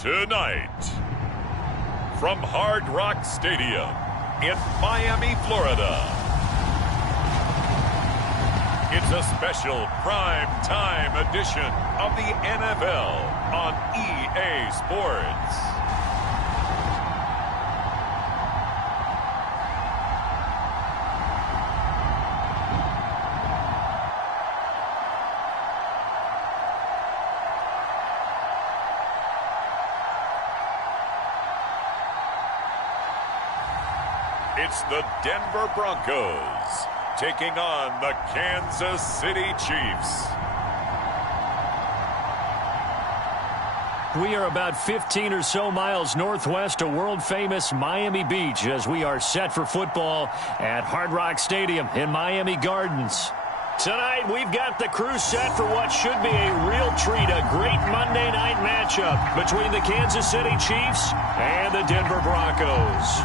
Tonight, from Hard Rock Stadium in Miami, Florida, it's a special prime time edition of the NFL on EA Sports. It's the Denver Broncos taking on the Kansas City Chiefs. We are about 15 or so miles northwest of world-famous Miami Beach as we are set for football at Hard Rock Stadium in Miami Gardens. Tonight, we've got the crew set for what should be a real treat, a great Monday night matchup between the Kansas City Chiefs and the Denver Broncos.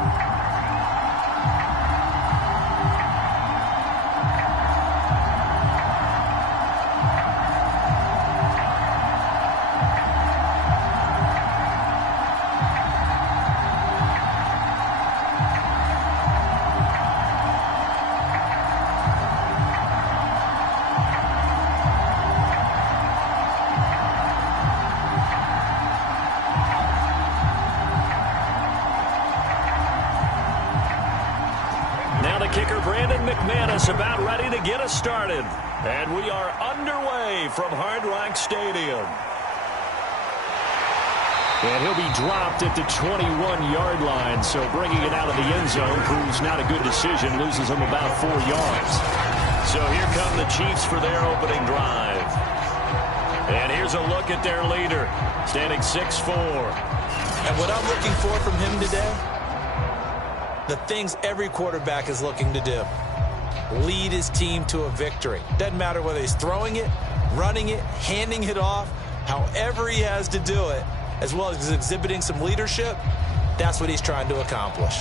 About ready to get us started, and we are underway from Hard Rock Stadium. And he'll be dropped at the 21-yard line, so bringing it out of the end zone proves not a good decision, loses him about 4 yards. So here come the Chiefs for their opening drive. And here's a look at their leader, standing 6'4". And what I'm looking for from him today, the things every quarterback is looking to do. Lead his team to a victory. Doesn't matter whether he's throwing it, running it, handing it off, however he has to do it, as well as exhibiting some leadership, that's what he's trying to accomplish.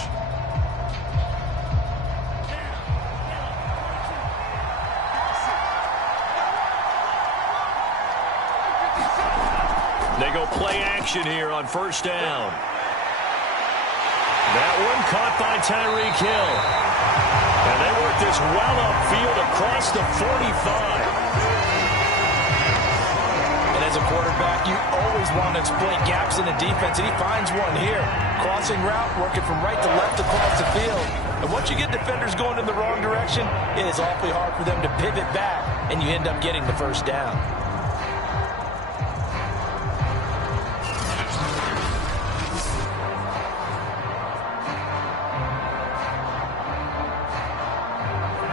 They go play action here on first down. That one caught by Tyreek Hill. And they work this well upfield across the 45. And as a quarterback, you always want to exploit gaps in the defense, and he finds one here. Crossing route, working from right to left across the field. And once you get defenders going in the wrong direction, it is awfully hard for them to pivot back, and you end up getting the first down.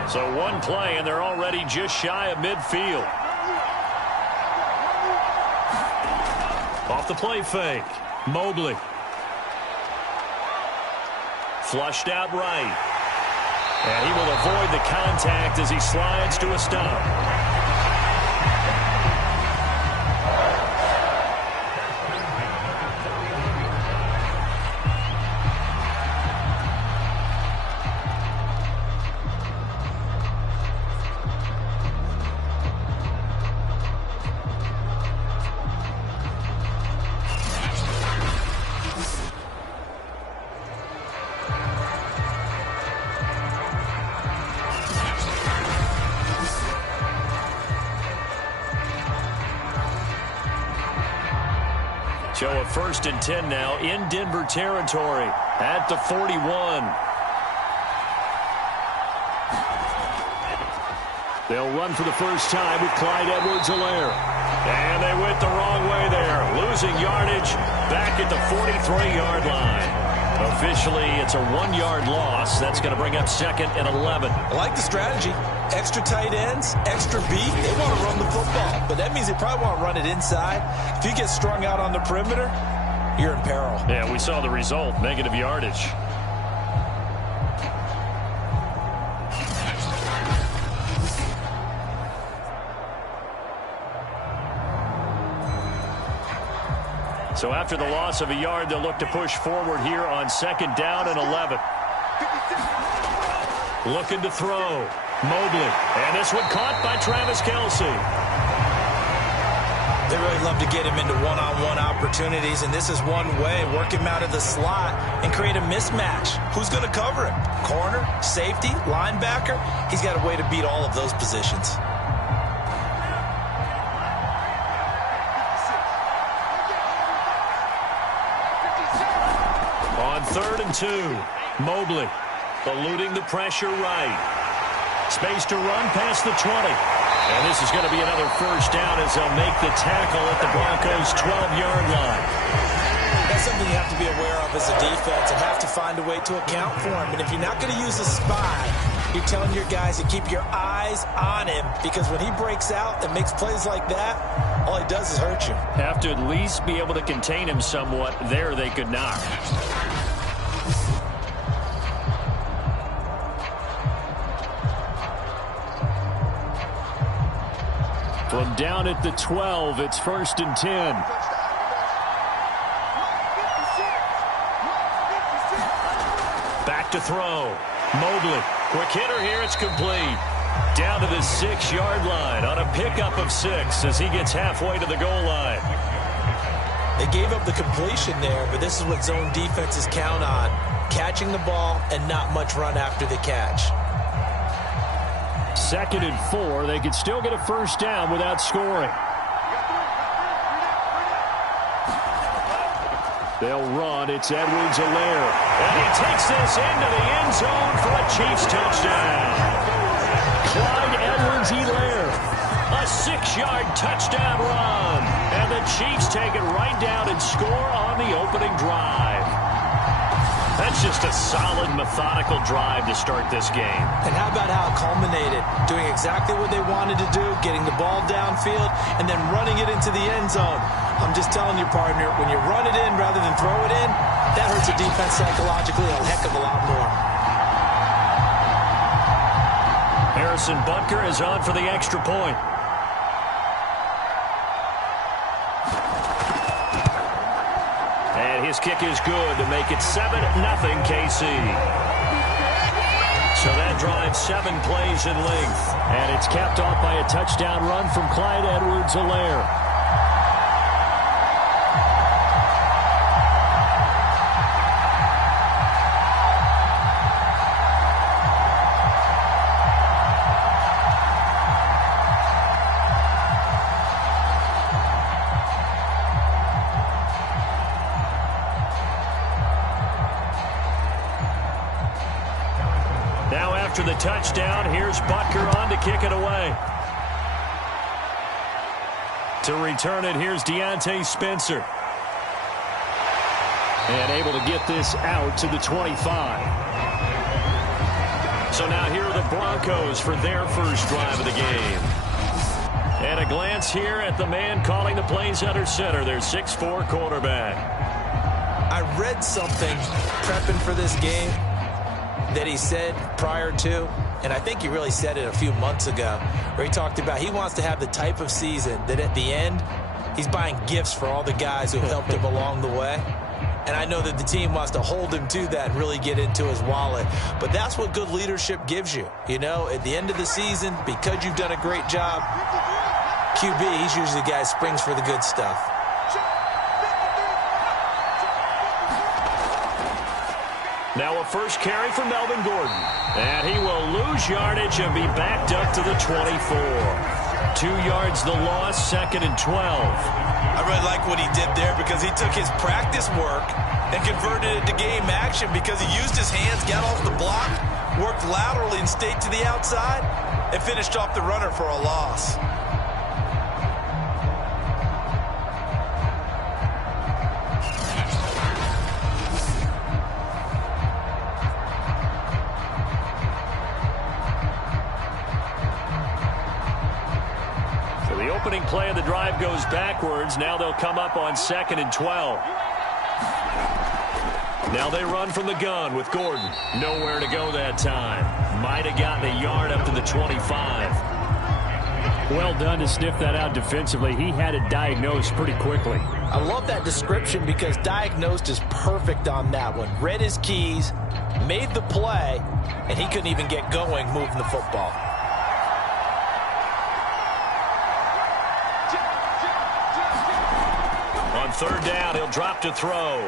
So one play, and they're already just shy of midfield. Off the play fake. Mobley. Flushed out right. And he will avoid the contact as he slides to a stop. So a 1st and 10 now in Denver territory at the 41. They'll run for the first time with Clyde Edwards-Helaire. And they went the wrong way there, losing yardage back at the 43-yard line. Officially, it's a 1-yard loss. That's going to bring up 2nd and 11. I like the strategy. Extra tight ends, extra beat. They want to run the football, but that means they probably want to run it inside. If you get strung out on the perimeter, you're in peril. Yeah, we saw the result, negative yardage. So after the loss of a yard, they'll look to push forward here on 2nd down and 11. Looking to throw. Mobley. And this one caught by Travis Kelce. They really love to get him into one-on-one opportunities, and this is one way. Work him out of the slot and create a mismatch. Who's going to cover him? Corner, safety, linebacker? He's got a way to beat all of those positions. On 3rd and 2, Mobley eluding the pressure right. Space to run past the 20. And this is going to be another first down as they'll make the tackle at the Broncos' 12-yard line. That's something you have to be aware of as a defense and have to find a way to account for him. And if you're not going to use a spy, you're telling your guys to keep your eyes on him, because when he breaks out and makes plays like that, all he does is hurt you. Have to at least be able to contain him somewhat. There they could not. From down at the 12, it's 1st and 10. Back to throw. Mobley. Quick hitter here. It's complete. Down to the 6-yard line on a pickup of 6 as he gets halfway to the goal line. They gave up the completion there, but this is what zone defenses count on. Catching the ball and not much run after the catch. 2nd and 4. They could still get a first down without scoring. They'll run. It's Edwards-Helaire. And he takes this into the end zone for a Chiefs touchdown. Clyde Edwards-Helaire. A 6-yard touchdown run. And the Chiefs take it right down and score on the opening drive. That's just a solid, methodical drive to start this game. And how about how it culminated? Doing exactly what they wanted to do, getting the ball downfield, and then running it into the end zone. I'm just telling you, partner, when you run it in rather than throw it in, that hurts a defense psychologically a heck of a lot more. Harrison Butker is on for the extra point. And his kick is good to make it 7-0 KC. So that drives 7 plays in length. And it's capped off by a touchdown run from Clyde Edwards-Helaire. After the touchdown, here's Butker on to kick it away. To return it, here's Deontay Spencer. And able to get this out to the 25. So now here are the Broncos for their first drive of the game. And a glance here at the man calling the plays under center, their 6'4" quarterback. I read something prepping for this game that he said prior to, and I think he really said it a few months ago, where he talked about he wants to have the type of season that at the end, he's buying gifts for all the guys who helped him along the way. And I know that the team wants to hold him to that and really get into his wallet. But that's what good leadership gives you. You know, at the end of the season, because you've done a great job, QB, he's usually the guy who springs for the good stuff. Now a first carry for Melvin Gordon. And he will lose yardage and be backed up to the 24. 2 yards the loss, 2nd and 12. I really like what he did there because he took his practice work and converted it to game action because he used his hands, got off the block, worked laterally and stayed to the outside, and finished off the runner for a loss. Opening play of the drive goes backwards. Now they'll come up on 2nd and 12. Now they run from the gun with Gordon. Nowhere to go that time. Might have gotten a yard up to the 25. Well done to sniff that out defensively. He had it diagnosed pretty quickly. I love that description because diagnosed is perfect on that one. Read his keys, made the play, and he couldn't even get going moving the football. third down. He'll drop to throw.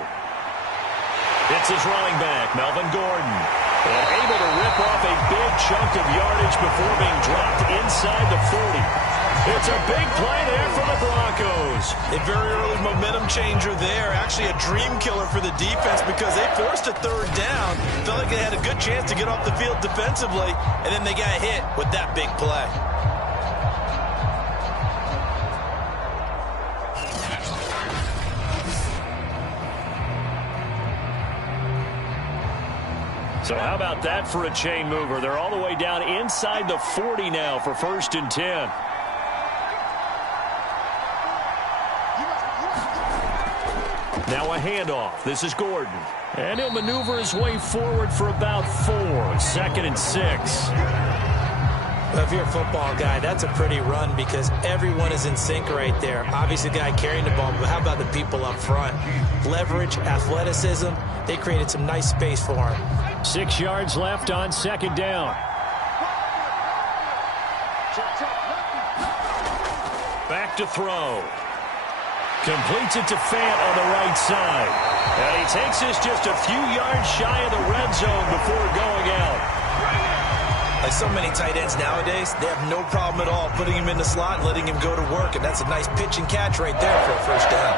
It's his running back, Melvin Gordon. And able to rip off a big chunk of yardage before being dropped inside the 40. It's a big play there for the Broncos. A very early momentum changer there. Actually a dream killer for the defense because they forced a third down. Felt like they had a good chance to get off the field defensively, and then they got hit with that big play. So how about that for a chain mover? They're all the way down inside the 40 now for 1st and 10. Now a handoff. This is Gordon. And he'll maneuver his way forward for about 4. 2nd and 6. Well, if you're a football guy, that's a pretty run because everyone is in sync right there. Obviously, the guy carrying the ball, but how about the people up front? Leverage, athleticism, they created some nice space for him. 6 yards left on 2nd down. Back to throw. Completes it to Fant on the right side. And he takes this just a few yards shy of the red zone before going out. Like so many tight ends nowadays, they have no problem at all putting him in the slot and letting him go to work. And that's a nice pitch and catch right there for a first down.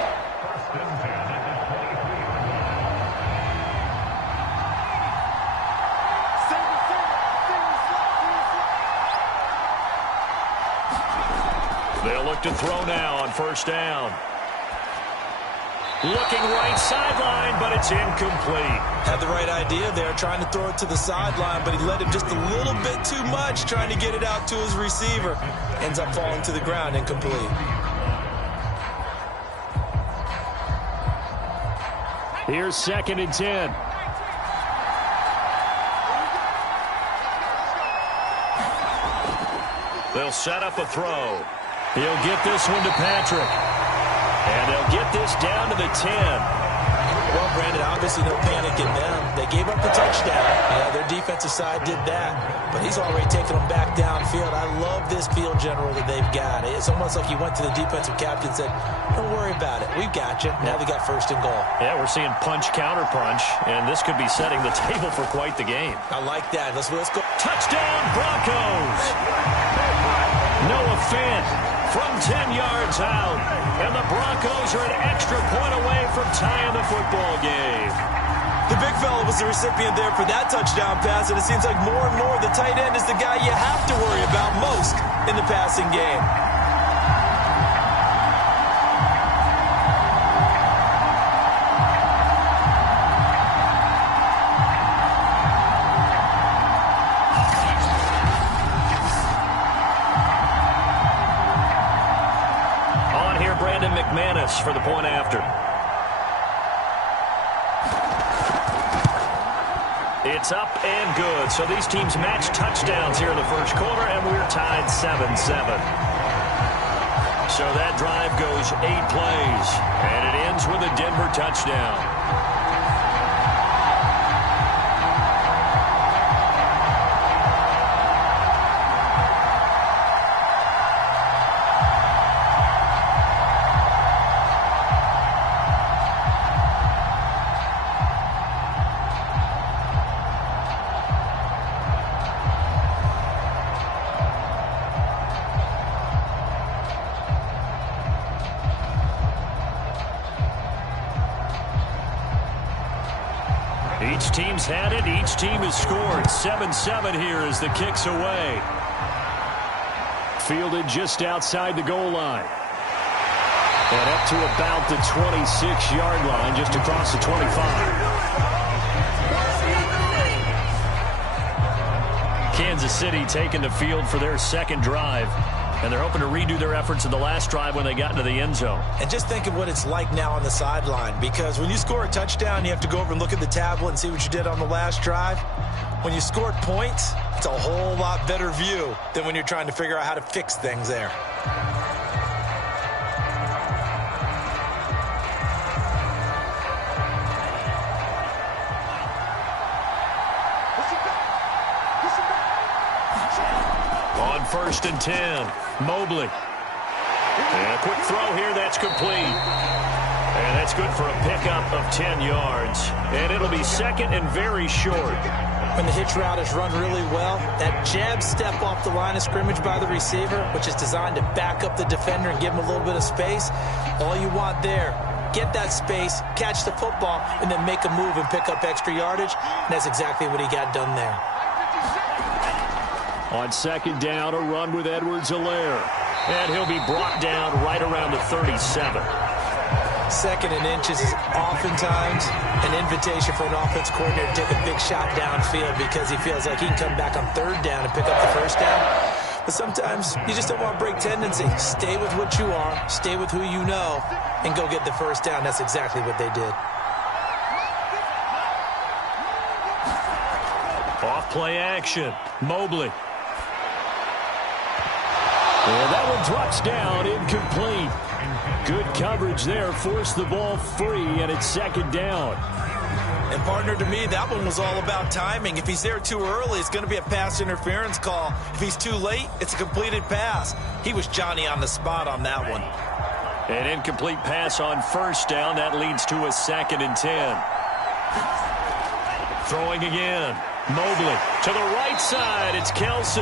They'll look to throw now on 1st down. Looking right sideline, but it's incomplete. Had the right idea there, trying to throw it to the sideline, but he led him just a little bit too much, trying to get it out to his receiver. Ends up falling to the ground, incomplete. Here's 2nd and 10. They'll set up a throw. He'll get this one to Patrick. And they'll get this down to the 10. Well, Brandon, obviously no panic in them. They gave up the touchdown. Yeah, their defensive side did that. But he's already taken them back downfield. I love this field general that they've got. It's almost like he went to the defensive captain and said, don't worry about it. We've got you. Now they got 1st and goal. Yeah, we're seeing punch, counter punch. And this could be setting the table for quite the game. I like that. Let's go. Touchdown, Broncos! Noah Fant from 10 yards out. And the Broncos are an extra point away from tying the football game. The big fella was the recipient there for that touchdown pass, and it seems like more and more the tight end is the guy you have to worry about most in the passing game. For the point after. It's up and good. So these teams match touchdowns here in the 1st quarter, and we're tied 7-7. So that drive goes 8 plays, and it ends with a Denver touchdown. Each team's had it. Each team has scored. 7-7 here as the kick's away. Fielded just outside the goal line. And up to about the 26-yard line, just across the 25. Kansas City taking the field for their 2nd drive. And they're hoping to redo their efforts in the last drive when they got into the end zone. And just think of what it's like now on the sideline, because when you score a touchdown, you have to go over and look at the tablet and see what you did on the last drive. When you scored points, it's a whole lot better view than when you're trying to figure out how to fix things there. On 1st and 10, Mobley. And a quick throw here, that's complete. And that's good for a pickup of 10 yards. And it'll be second and very short. When the hitch route is run really well, that jab step off the line of scrimmage by the receiver, which is designed to back up the defender and give him a little bit of space, all you want there, get that space, catch the football, and then make a move and pick up extra yardage. And that's exactly what he got done there. On second down, a run with Edwards-Helaire. And he'll be brought down right around the 37. Second and inches is oftentimes an invitation for an offense coordinator to take a big shot downfield because he feels like he can come back on third down and pick up the first down. But sometimes you just don't want to break tendency. Stay with what you are, stay with who you know, and go get the first down. That's exactly what they did. Off play action. Mobley. And that one drops down, incomplete. Good coverage there, forced the ball free, and it's second down. And partner, to me, that one was all about timing. If he's there too early, it's going to be a pass interference call. If he's too late, it's a completed pass. He was Johnny on the spot on that one. An incomplete pass on first down. That leads to a second and 10. Throwing again. Mobley to the right side. It's Kelsey.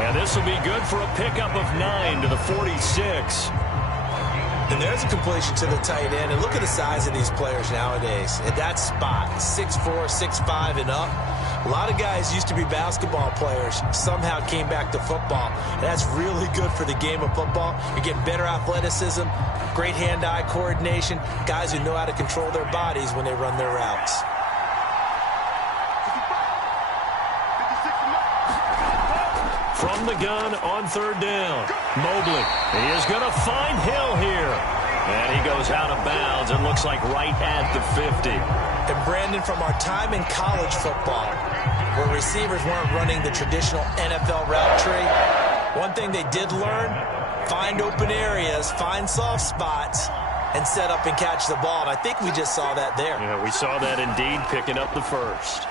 And this will be good for a pickup of 9 to the 46. And there's a completion to the tight end. And look at the size of these players nowadays. At that spot, 6'4", 6'5", and up. A lot of guys used to be basketball players, somehow came back to football. And that's really good for the game of football. You're getting better athleticism, great hand-eye coordination, guys who know how to control their bodies when they run their routes. From the gun on third down, Mobley. He is going to find Hill here. And he goes out of bounds. It looks like right at the 50. And Brandon, from our time in college football, where receivers weren't running the traditional NFL route tree, one thing they did learn, find open areas, find soft spots, and set up and catch the ball. And I think we just saw that there. Yeah, we saw that indeed, picking up the first.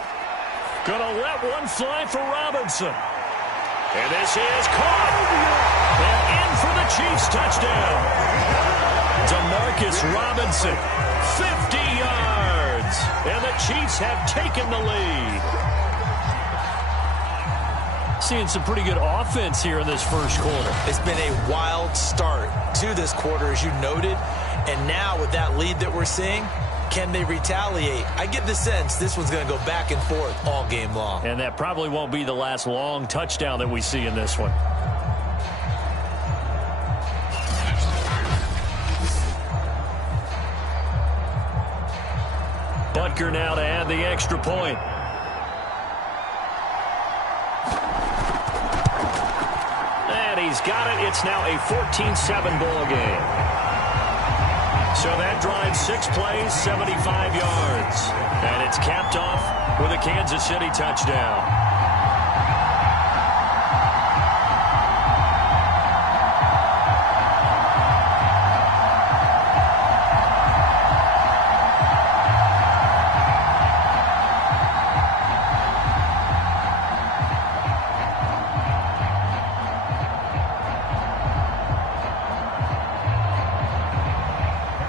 Gonna let one fly for Robinson. And this is caught. And in for the Chiefs touchdown. Demarcus Robinson, 50 yards. And the Chiefs have taken the lead. Seeing some pretty good offense here in this first quarter. It's been a wild start to this quarter, as you noted. And now with that lead that we're seeing, can they retaliate? I get the sense this one's going to go back and forth all game long. And that probably won't be the last long touchdown that we see in this one. Butker now to add the extra point. And he's got it. It's now a 14-7 ball game. So that drives 6 plays, 75 yards. And it's capped off with a Kansas City touchdown.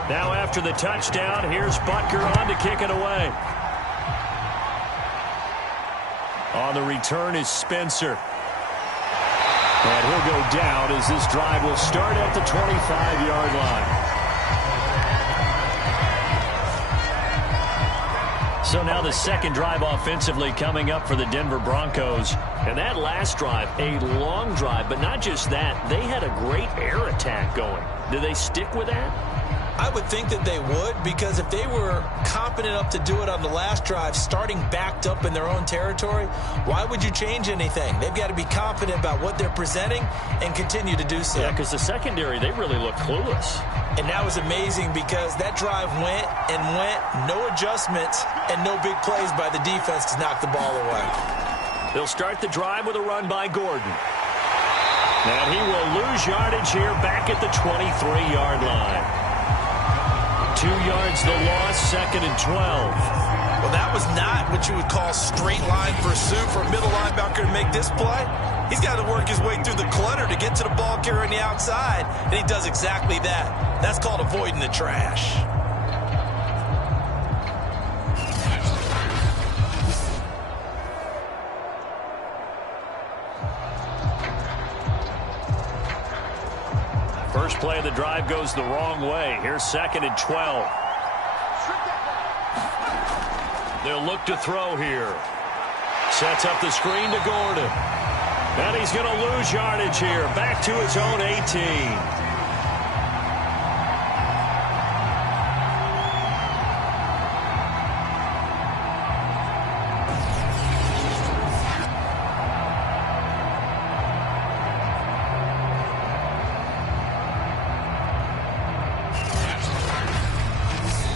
Now after the touchdown, here's Butker on to kick it away. On the return is Spencer. And he'll go down as this drive will start at the 25-yard line. So now the second drive offensively coming up for the Denver Broncos. And that last drive, a long drive, but not just that. They had a great air attack going. Do they stick with that? I would think that they would, because if they were competent enough to do it on the last drive, starting backed up in their own territory, why would you change anything? They've got to be confident about what they're presenting and continue to do so. Yeah, because the secondary, they really look clueless. And that was amazing because that drive went and went, no adjustments, and no big plays by the defense to knock the ball away. They'll start the drive with a run by Gordon. And he will lose yardage here back at the 23-yard line. 2 yards the loss, second and 12. Well, that was not what you would call straight line pursuit for a middle linebacker to make this play. He's got to work his way through the clutter to get to the ball carrier on the outside, and he does exactly that. That's called avoiding the trash. First play of the drive goes the wrong way. Here's 2nd and 12. They'll look to throw here. Sets up the screen to Gordon. And he's going to lose yardage here. Back to his own 18.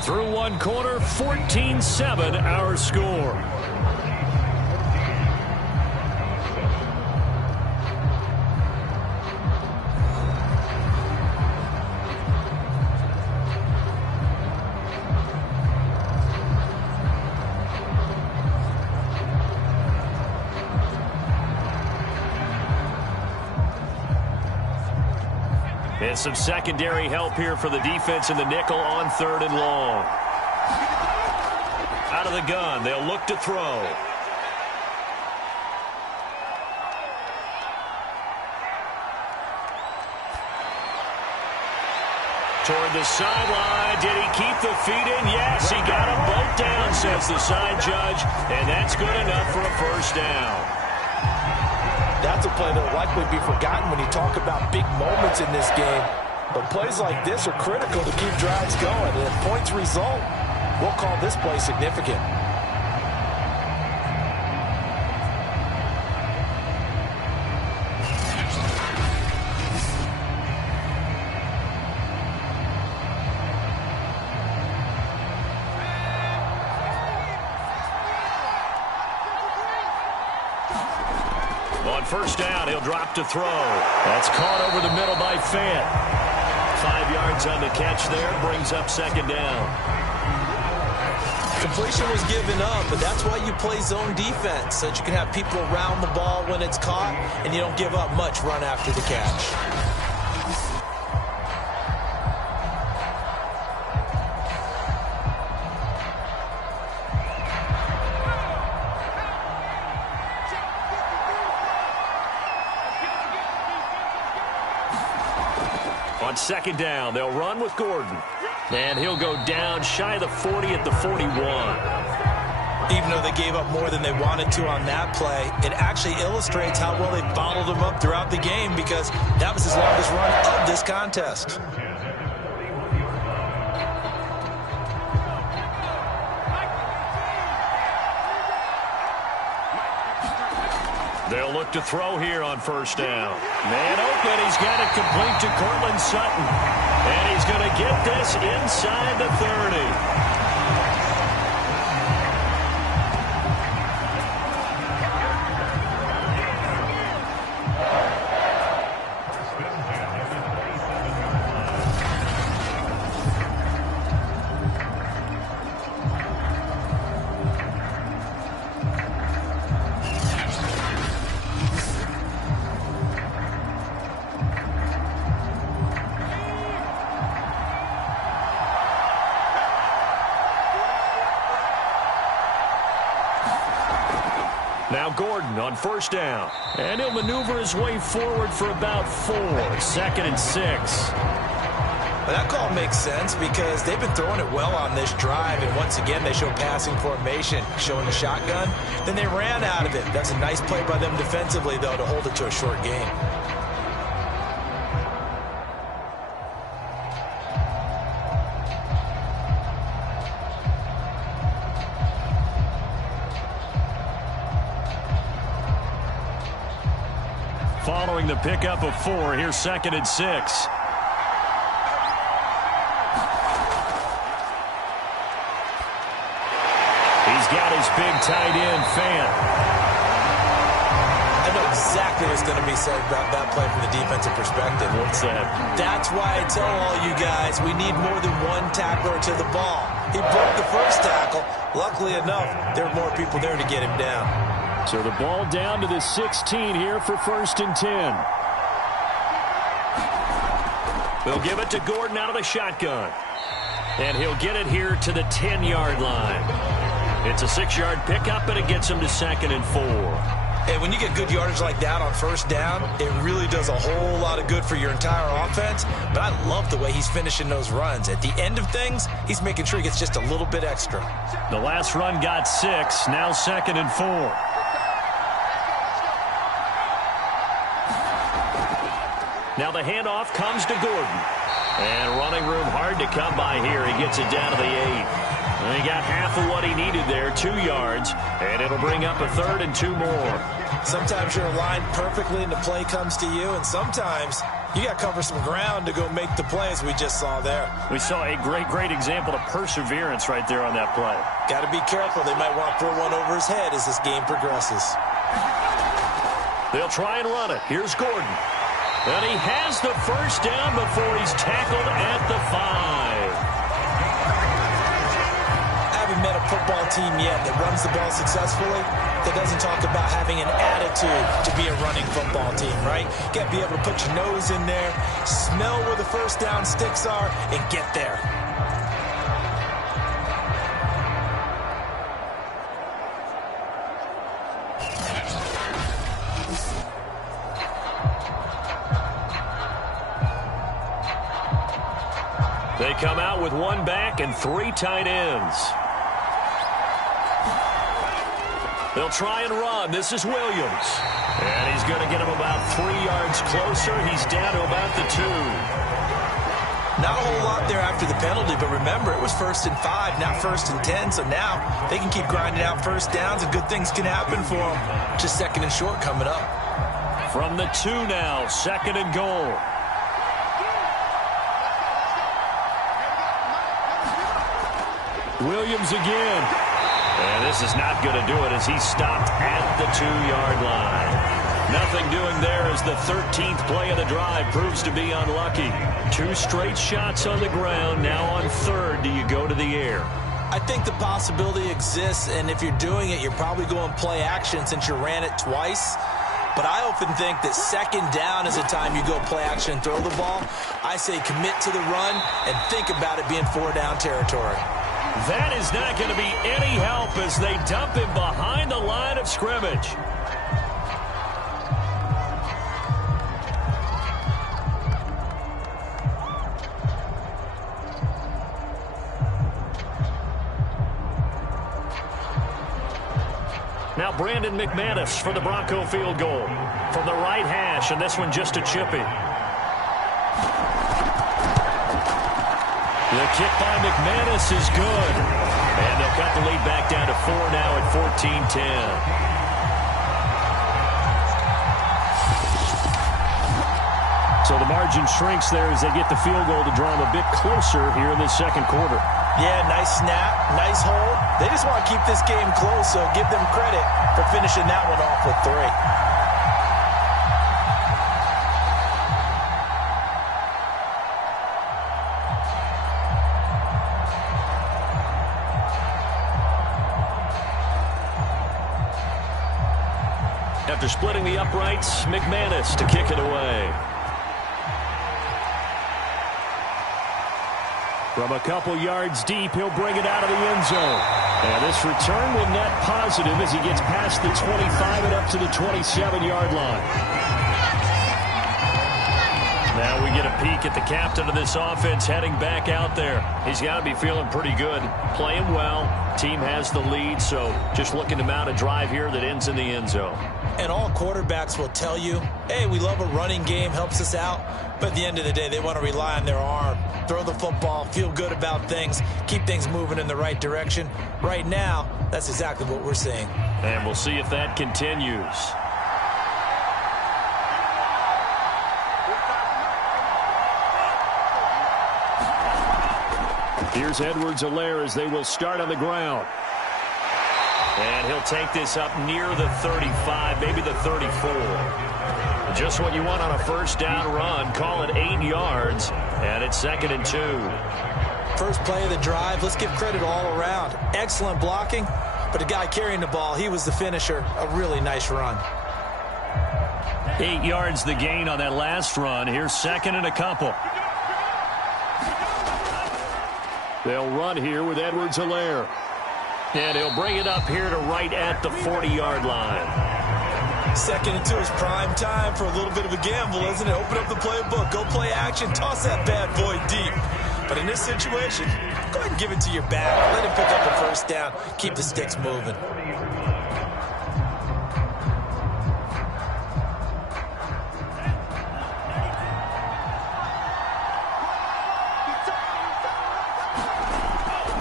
Through one quarter, 14-7 our score. And some secondary help here for the defense in the nickel on 3rd and long. Out of the gun, they'll look to throw. Toward the sideline. Did he keep the feet in? Yes, he got them both down, says the side judge. And that's good enough for a first down. That's a play that will likely be forgotten when you talk about big moments in this game. But plays like this are critical to keep drives going. And if points result, we'll call this play significant. On first down, he'll drop to throw. That's caught over the middle by Fant. 5 yards on the catch there, brings up 2nd down. Completion was given up, but that's why you play zone defense, so that you can have people around the ball when it's caught, and you don't give up much run after the catch. On 2nd down, they'll run with Gordon. And he'll go down shy of the 40 at the 41. Even though they gave up more than they wanted to on that play, it actually illustrates how well they bottled him up throughout the game, because that was his longest run of this contest. They'll look to throw here on first down. Man open. He's got it complete to Cortland Sutton. And he's going to get this inside the 30. Now Gordon on first down. And he'll maneuver his way forward for about 4. 2nd and 6. Well, that call makes sense because they've been throwing it well on this drive, and once again they show passing formation, showing the shotgun. Then they ran out of it. That's a nice play by them defensively, though, to hold it to a short game. Following the pickup of 4, here's 2nd and 6. He's got his big tight end, Fant. I know exactly what's going to be said about that play from the defensive perspective. What's that? That's why I tell all you guys we need more than one tackler to the ball. He broke the first tackle. Luckily enough, there were more people there to get him down. So the ball down to the 16 here for 1st and 10. They'll give it to Gordon out of the shotgun. And he'll get it here to the 10-yard line. It's a 6-yard pickup, and it gets him to 2nd and 4. And when you get good yardage like that on first down, it really does a whole lot of good for your entire offense. But I love the way he's finishing those runs. At the end of things, he's making sure he gets just a little bit extra. The last run got 6, now 2nd and 4. Now the handoff comes to Gordon. And running room hard to come by here. He gets it down to the 8. And he got half of what he needed there, 2 yards. And it'll bring up a 3rd and 2 more. Sometimes you're aligned perfectly and the play comes to you. And sometimes you got to cover some ground to go make the play, as we just saw there. We saw a great example of perseverance right there on that play. Got to be careful. They might want to throw one over his head as this game progresses. They'll try and run it. Here's Gordon. And he has the first down before he's tackled at the 5. I haven't met a football team yet that runs the ball successfully that doesn't talk about having an attitude to be a running football team, right? You got to be able to put your nose in there, smell where the first down sticks are, and get there. They come out with 1 back and 3 tight ends. They'll try and run. This is Williams. And he's going to get him about 3 yards closer. He's down to about the 2. Not a whole lot there after the penalty, but remember, it was 1st and 5, not 1st and 10. So now they can keep grinding out first downs, and good things can happen for them. Just 2nd and short coming up. From the 2 now, 2nd and goal. Williams again. And this is not going to do it as he's stopped at the 2-yard line. Nothing doing there as the 13th play of the drive proves to be unlucky. 2 straight shots on the ground. Now on 3rd, do you go to the air? I think the possibility exists, and if you're doing it, you're probably going play action since you ran it twice. But I often think that 2nd down is the time you go play action and throw the ball. I say commit to the run and think about it being 4-down territory. That is not going to be any help as they dump him behind the line of scrimmage. Now Brandon McManus for the Bronco field goal. From the right hash, and this one just a chippy. The kick by McManus is good. And they'll cut the lead back down to 4 now at 14-10. So the margin shrinks there as they get the field goal to draw them a bit closer here in this 2nd quarter. Yeah, nice snap, nice hold. They just want to keep this game close, so give them credit for finishing that one off with 3. After splitting the uprights, McManus to kick it away. From a couple yards deep, he'll bring it out of the end zone. And this return will net positive as he gets past the 25 and up to the 27-yard line. Now we get a peek at the captain of this offense heading back out there. He's got to be feeling pretty good, playing well. Team has the lead, so just looking to mount a drive here that ends in the end zone. And all quarterbacks will tell you, hey, we love a running game, helps us out. But at the end of the day, they want to rely on their arm, throw the football, feel good about things, keep things moving in the right direction. Right now, that's exactly what we're seeing. And we'll see if that continues. Here's Edwards-Helaire as they will start on the ground. And he'll take this up near the 35, maybe the 34. Just what you want on a first down run. Call it 8 yards, and it's 2nd and 2. First play of the drive, let's give credit all around. Excellent blocking, but the guy carrying the ball, he was the finisher. A really nice run. 8 yards the gain on that last run. Here's 2nd and a couple. They'll run here with Edwards-Helaire. And he'll bring it up here to right at the 40-yard line. Second and 2 is prime time for a little bit of a gamble, isn't it? Open up the playbook, go play action, toss that bad boy deep. But in this situation, go ahead and give it to your back. Let him pick up the first down. Keep the sticks moving.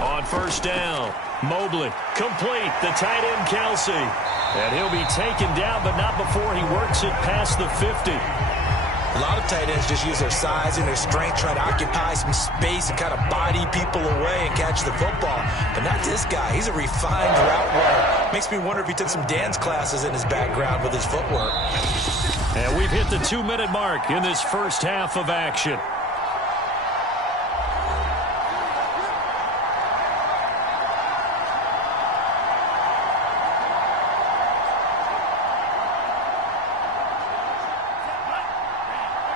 On first down, Mobley, complete, the tight end Kelsey. And he'll be taken down, but not before he works it past the 50. A lot of tight ends just use their size and their strength, try to occupy some space and kind of body people away and catch the football. But not this guy. He's a refined route runner. Makes me wonder if he took some dance classes in his background with his footwork. And we've hit the 2-minute mark in this first half of action.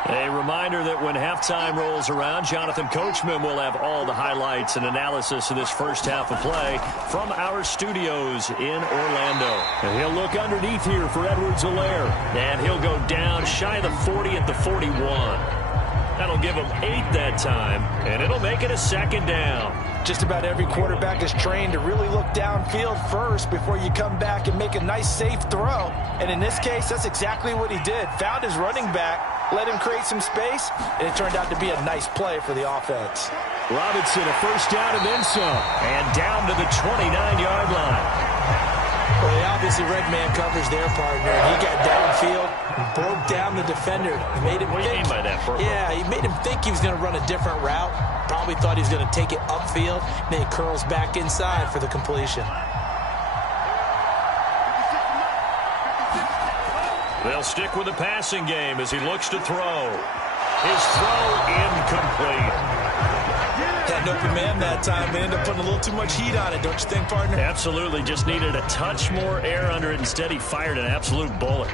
A reminder that when halftime rolls around, Jonathan Coachman will have all the highlights and analysis of this first half of play from our studios in Orlando. And he'll look underneath here for Edwards-Helaire. And he'll go down shy of the 40 at the 41. That'll give him 8 that time, and it'll make it a second down. Just about every quarterback is trained to really look downfield first before you come back and make a nice, safe throw. And in this case, that's exactly what he did. Found his running back, let him create some space, and it turned out to be a nice play for the offense. Robinson, a first down and then some. And down to the 29-yard line. Well, he obviously read man coverage there, partner. He got downfield and broke down the defender. Made him what do you mean by that, Burko? Yeah, he made him think he was going to run a different route. Probably thought he was going to take it upfield. Then he curls back inside for the completion. They'll stick with the passing game as he looks to throw. His throw incomplete. Had an open man that time, but ended up putting a little too much heat on it, don't you think, partner? Absolutely. Just needed a touch more air under it. Instead, he fired an absolute bullet.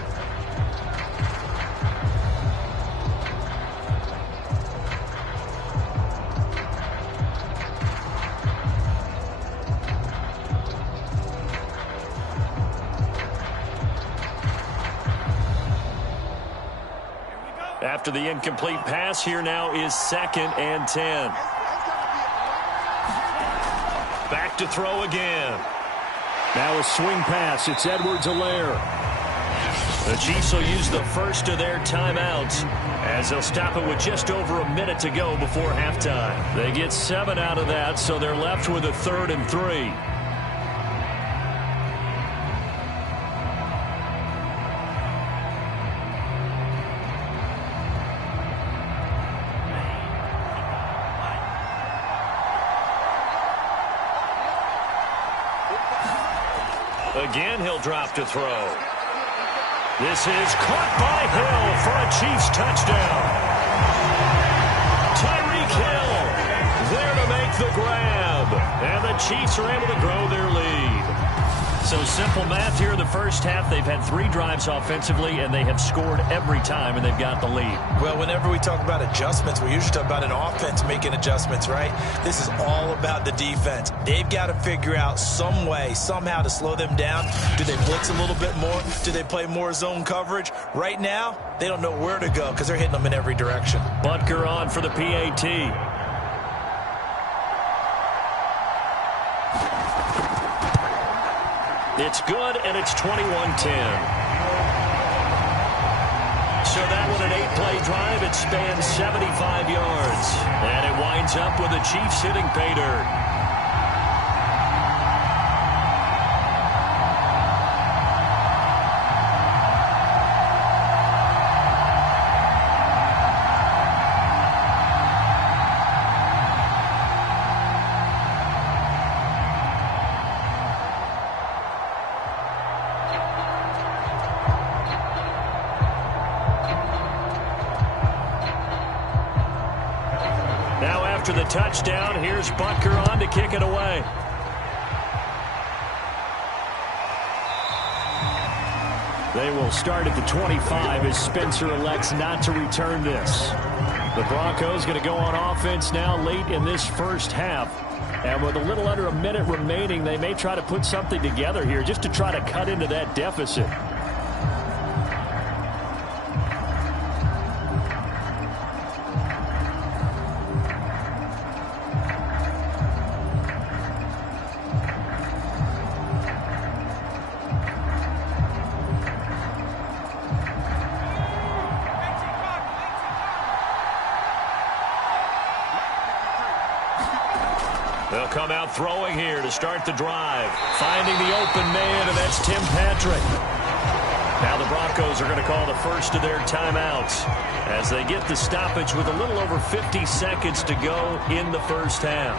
After the incomplete pass, here now is 2nd and 10. Back to throw again. Now a swing pass. It's Edwards-Helaire. The Chiefs will use the first of their timeouts as they'll stop it with just over a minute to go before halftime. They get 7 out of that, so they're left with a 3rd and 3. Again, he'll drop to throw. This is caught by Hill for a Chiefs touchdown. Tyreek Hill there to make the grab. And the Chiefs are able to grow their lead. So simple math here in the first half. They've had 3 drives offensively, and they have scored every time, and they've got the lead. Well, whenever we talk about adjustments, we usually talk about an offense making adjustments, right? This is all about the defense. They've got to figure out some way, somehow to slow them down. Do they blitz a little bit more? Do they play more zone coverage? Right now, they don't know where to go because they're hitting them in every direction. Butker on for the PAT. It's good, and it's 21-10. So that one, an 8-play drive. It spans 75 yards. And it winds up with the Chiefs hitting pay dirt. After the touchdown, here's Butker on to kick it away. They will start at the 25 as Spencer elects not to return this. The Broncos going to go on offense now late in this first half. And with a little under a minute remaining, they may try to put something together here just to try to cut into that deficit. They'll come out throwing here to start the drive. Finding the open man, and that's Tim Patrick. Now the Broncos are going to call the first of their timeouts as they get the stoppage with a little over 50 seconds to go in the first half.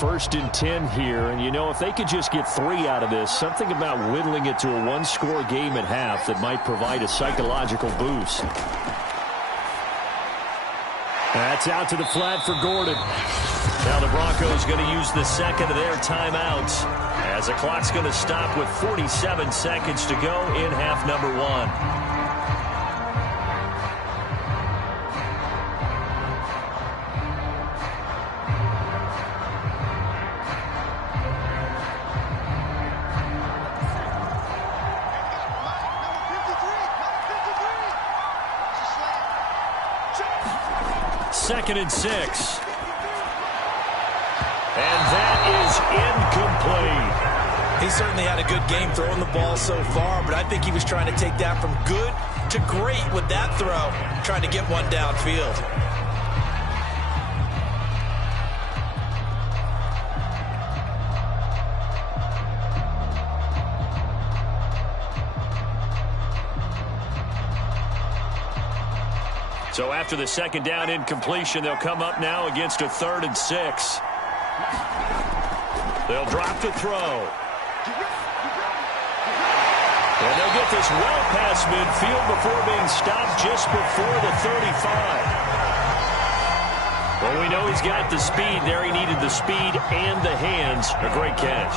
First and 10 here, and you know, if they could just get 3 out of this, something about whittling it to a one-score game at half that might provide a psychological boost. That's out to the flat for Gordon. Now the Broncos going to use the second of their timeouts as the clock's going to stop with 47 seconds to go in half number 1. Second and 6. And that is incomplete. He certainly had a good game throwing the ball so far, but I think he was trying to take that from good to great with that throw, trying to get one downfield. So after the second down incompletion, they'll come up now against a 3rd and 6. They'll drop the throw. And they'll get this well past midfield before being stopped just before the 35. Well, we know he's got the speed there. He needed the speed and the hands. A great catch.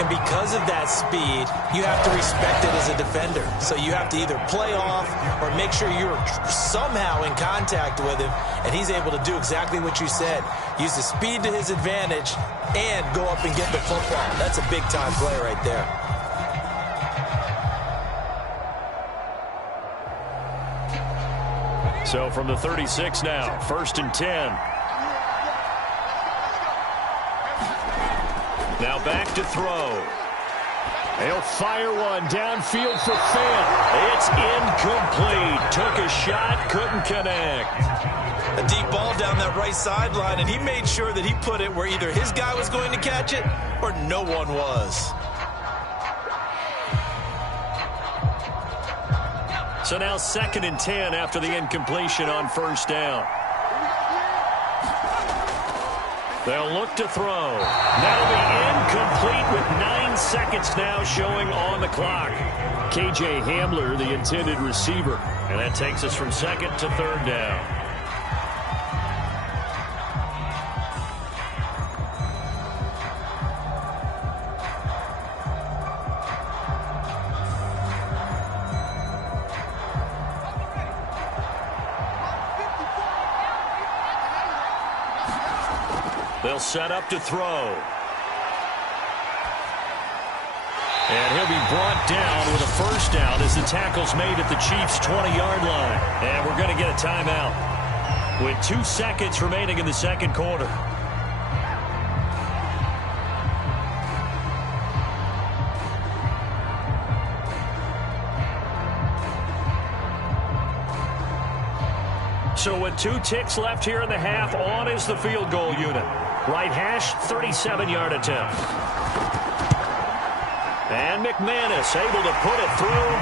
And because of that speed, you have to respect it as a defender. So you have to either play off or make sure you're somehow in contact with him, and he's able to do exactly what you said. Use the speed to his advantage and go up and get the football. That's a big-time play right there. So from the 36 now, 1st and 10. Now back to throw. He'll fire one downfield for Fant. It's incomplete. Took a shot, couldn't connect. A deep ball down that right sideline, and he made sure that he put it where either his guy was going to catch it or no one was. So now 2nd and 10 after the incompletion on 1st down. They'll look to throw. That'll be incomplete with 9 seconds now showing on the clock. KJ Hamler, the intended receiver. And that takes us from 2nd to 3rd down. They'll set up to throw. And he'll be brought down with a 1st down as the tackle's made at the Chiefs' 20-yard line. And we're going to get a timeout with 2 seconds remaining in the 2nd quarter. So with 2 ticks left here in the half, on is the field goal unit. Right hash, 37-yard attempt. And McManus able to put it through,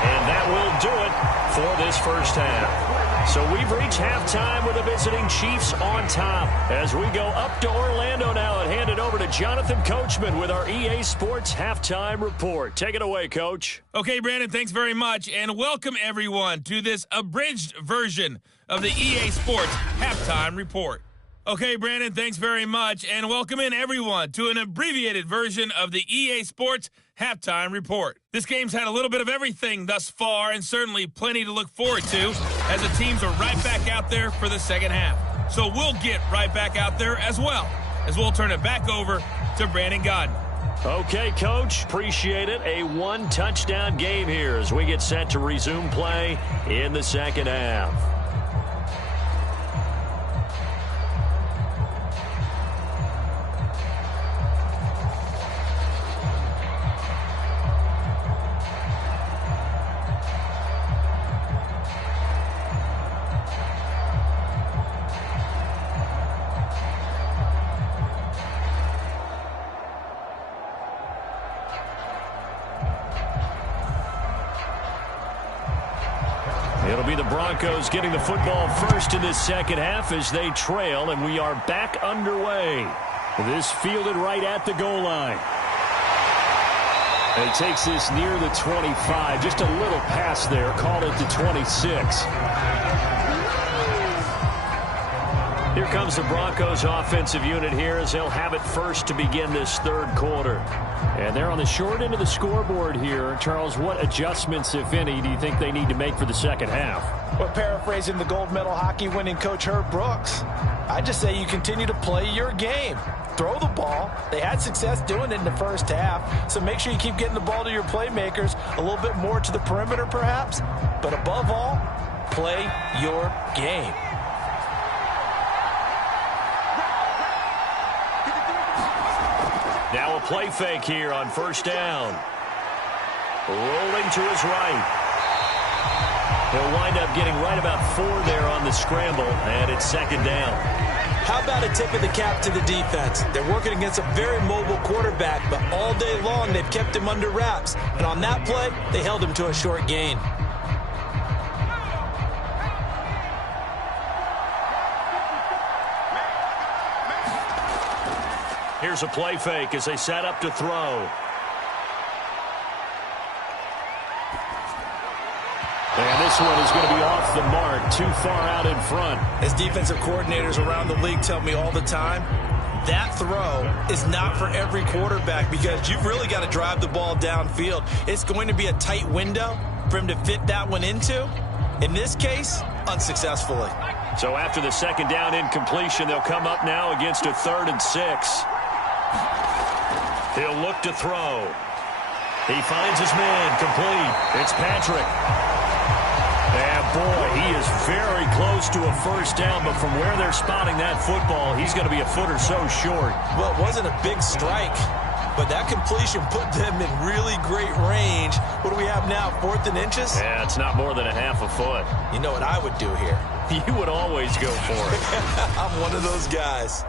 and that will do it for this first half. So we've reached halftime with the visiting Chiefs on top as we go up to Orlando now and hand it over to Jonathan Coachman with our EA Sports Halftime Report. Take it away, Coach. Okay, Brandon, thanks very much, and welcome everyone to this abridged version of the EA Sports Halftime Report. Okay, Brandon, thanks very much, and welcome in everyone to an abbreviated version of the EA Sports Halftime Report. This game's had a little bit of everything thus far, and certainly plenty to look forward to as the teams are right back out there for the second half. So we'll get right back out there as well, as we'll turn it back over to Brandon Godden. Okay, Coach, appreciate it. A 1-touchdown game here as we get set to resume play in the second half. It'll be the Broncos getting the football first in this second half as they trail, and we are back underway. This fielded right at the goal line. And he takes this near the 25. Just a little pass there. Call it the 26. Here comes the Broncos offensive unit here as they'll have it first to begin this third quarter. And they're on the short end of the scoreboard here. Charles, what adjustments, if any, do you think they need to make for the second half? Well, paraphrasing the gold medal hockey winning coach Herb Brooks, I just say you continue to play your game. Throw the ball. They had success doing it in the first half, so make sure you keep getting the ball to your playmakers, a little bit more to the perimeter perhaps, but above all, play your game. Now a play fake here on first down. Rolling to his right. He'll wind up getting right about 4 there on the scramble, and it's second down. How about a tip of the cap to the defense? They're working against a very mobile quarterback, but all day long they've kept him under wraps. And on that play, they held him to a short gain. Here's a play fake as they set up to throw. And this one is going to be off the mark, too far out in front. As defensive coordinators around the league tell me all the time, that throw is not for every quarterback because you've really got to drive the ball downfield. It's going to be a tight window for him to fit that one into. In this case, unsuccessfully. So after the second down incompletion, they'll come up now against a 3rd and 6. He'll look to throw. He finds his man complete. It's Patrick. And boy, he is very close to a first down, but from where they're spotting that football, he's going to be a foot or so short. Well, it wasn't a big strike, but that completion put them in really great range. What do we have now, 4th and inches? Yeah, it's not more than a half a foot. You know what I would do here? You would always go for it. I'm one of those guys.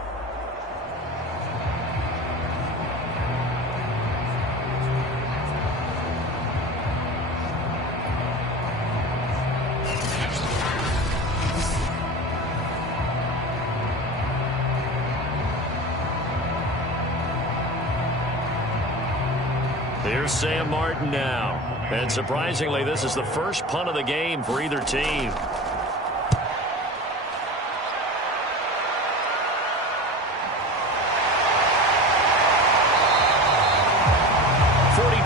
Here's Sam Martin now. And surprisingly, this is the first punt of the game for either team.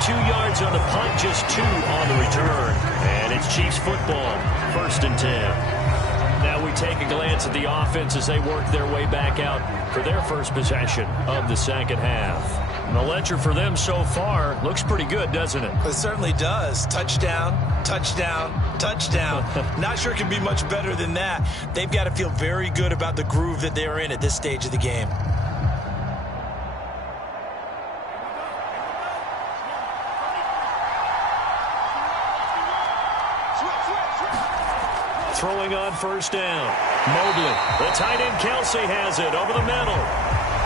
Yards on the punt, just 2 on the return. And it's Chiefs football, 1st and 10. Now we take a glance at the offense as they work their way back out for their first possession of the second half. And the ledger for them so far looks pretty good, doesn't it? It certainly does. Touchdown, touchdown, touchdown. Not sure it can be much better than that. They've got to feel very good about the groove that they're in at this stage of the game. Throwing on first down. Mobley. The tight end Kelsey has it over the middle.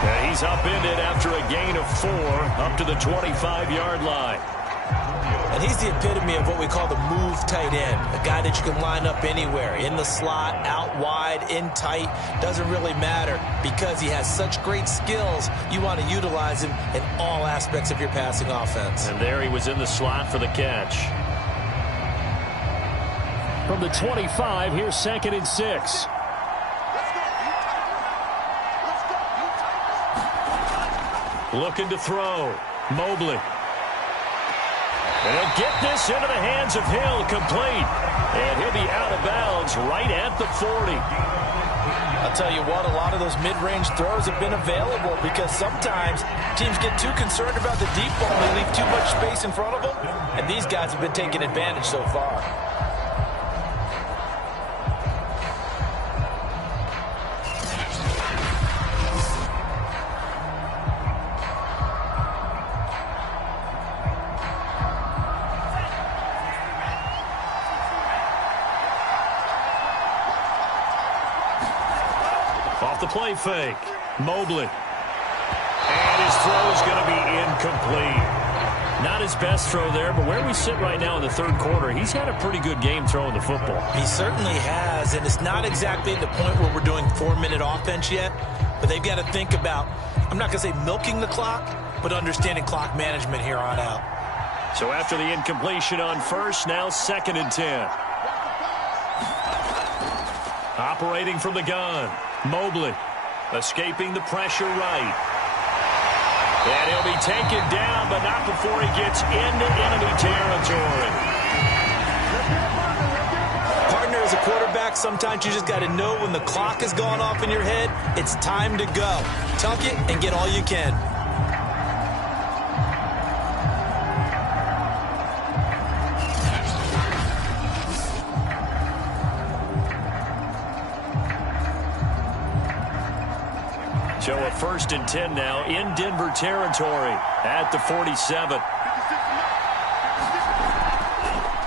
And he's upended after a gain of 4 up to the 25-yard line. And he's the epitome of what we call the move tight end. A guy that you can line up anywhere. In the slot, out wide, in tight. Doesn't really matter because he has such great skills. You want to utilize him in all aspects of your passing offense. And there he was in the slot for the catch. From the 25, here's 2nd and 6. Looking to throw. Mobley. And he'll get this into the hands of Hill, complete. And he'll be out of bounds right at the 40. I'll tell you what, a lot of those mid-range throws have been available because sometimes teams get too concerned about the deep ball and they leave too much space in front of them. And these guys have been taking advantage so far. Off the play fake. Mobley. And his throw is going to be incomplete. Not his best throw there, but where we sit right now in the third quarter, he's had a pretty good game throwing the football. He certainly has, and it's not exactly the point where we're doing 4-minute offense yet, but they've got to think about, I'm not going to say milking the clock, but understanding clock management here on out. So after the incompletion on first, now 2nd and 10. Operating from the gun, Mobley escaping the pressure right. And he'll be taken down, but not before he gets into enemy territory. Partner, as a quarterback, sometimes you just got to know when the clock has gone off in your head, it's time to go. Tuck it and get all you can. So a 1st and 10 now in Denver territory at the 47.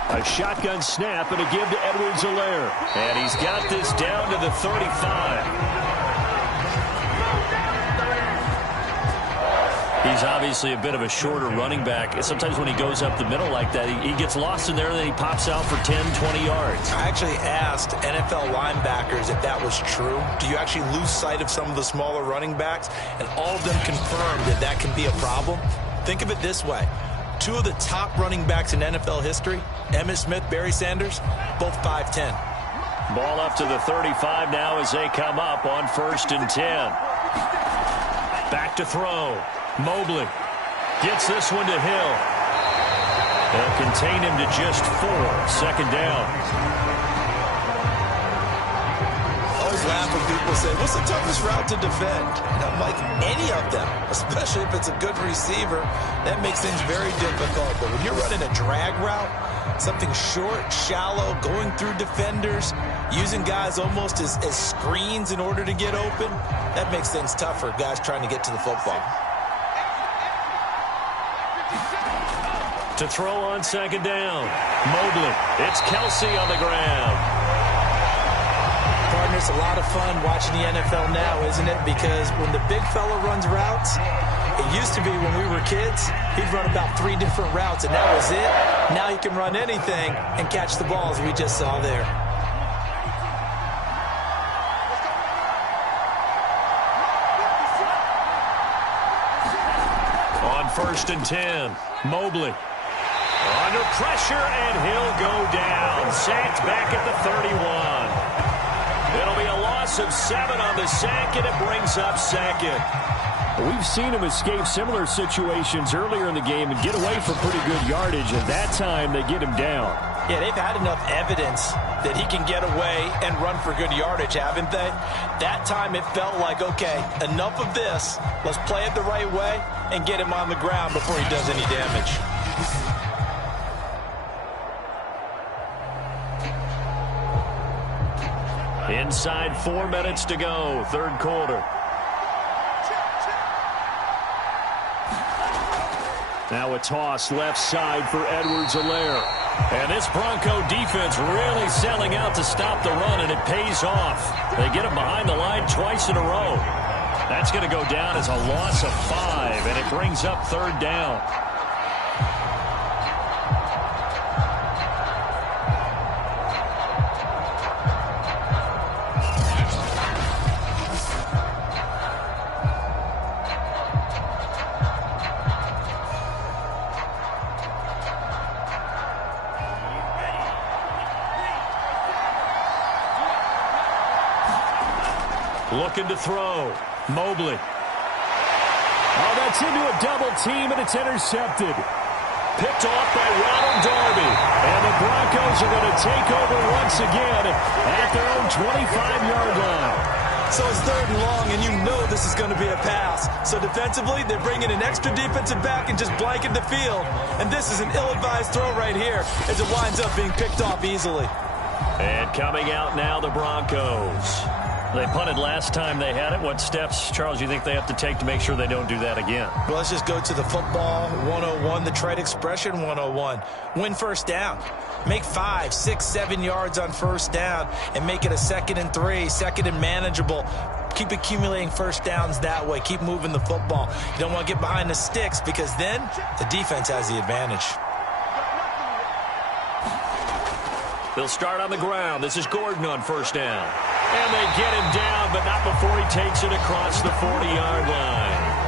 A shotgun snap and a give to Edwards-Helaire. And he's got this down to the 35. He's obviously a bit of a shorter running back. Sometimes when he goes up the middle like that, he gets lost in there, and then he pops out for 10, 20 yards. I actually asked NFL linebackers if that was true. Do you actually lose sight of some of the smaller running backs? And all of them confirmed that that can be a problem. Think of it this way. 2 of the top running backs in NFL history, Emmitt Smith, Barry Sanders, both 5'10". Ball up to the 35 now as they come up on 1st and 10. Back to throw. Mobley gets this one to Hill. They'll contain him to just 4. 2nd down. I always laugh when people say, what's the toughest route to defend? And I'm like, any of them, especially if it's a good receiver, that makes things very difficult. But when you're running a drag route, something short, shallow, going through defenders, using guys almost as screens in order to get open, that makes things tough for guys trying to get to the football. To throw on 2nd down. Mobley. It's Kelsey on the ground. Partner, it's a lot of fun watching the NFL now, isn't it? Because when the big fella runs routes, it used to be when we were kids, he'd run about 3 different routes, and that was it. Now he can run anything and catch the balls we just saw there. On 1st and 10, Mobley. Under pressure, and he'll go down. Sacked back at the 31. It'll be a loss of 7 on the sack, and it brings up 2nd. We've seen him escape similar situations earlier in the game and get away for pretty good yardage, and that time they get him down. Yeah, they've had enough evidence that he can get away and run for good yardage, haven't they? That time it felt like, okay, enough of this. Let's play it the right way and get him on the ground before he does any damage. Inside 4 minutes to go, 3rd quarter. Now a toss left side for Edwards-Helaire. And this Bronco defense really selling out to stop the run, and it pays off. They get him behind the line twice in a row. That's going to go down as a loss of 5, and it brings up 3rd down. Looking to throw. Mobley. Oh, that's into a double team, and it's intercepted. Picked off by Ronald Darby. And the Broncos are going to take over once again at their own 25-yard line. So it's 3rd and long, and you know this is going to be a pass. So defensively, they're bringing an extra defensive back and just blanket the field. And this is an ill-advised throw right here as it winds up being picked off easily. And coming out now, the Broncos. They punted last time they had it. What steps, Charles, you think they have to take to make sure they don't do that again? Well, let's just go to the football 101, the trade expression 101. Win 1st down. Make 5, 6, 7 yards on 1st down and make it a 2nd and 3, 2nd and manageable. Keep accumulating first downs that way. Keep moving the football. You don't want to get behind the sticks because then the defense has the advantage. They'll start on the ground. This is Gordon on first down. And they get him down, but not before he takes it across the 40-yard line.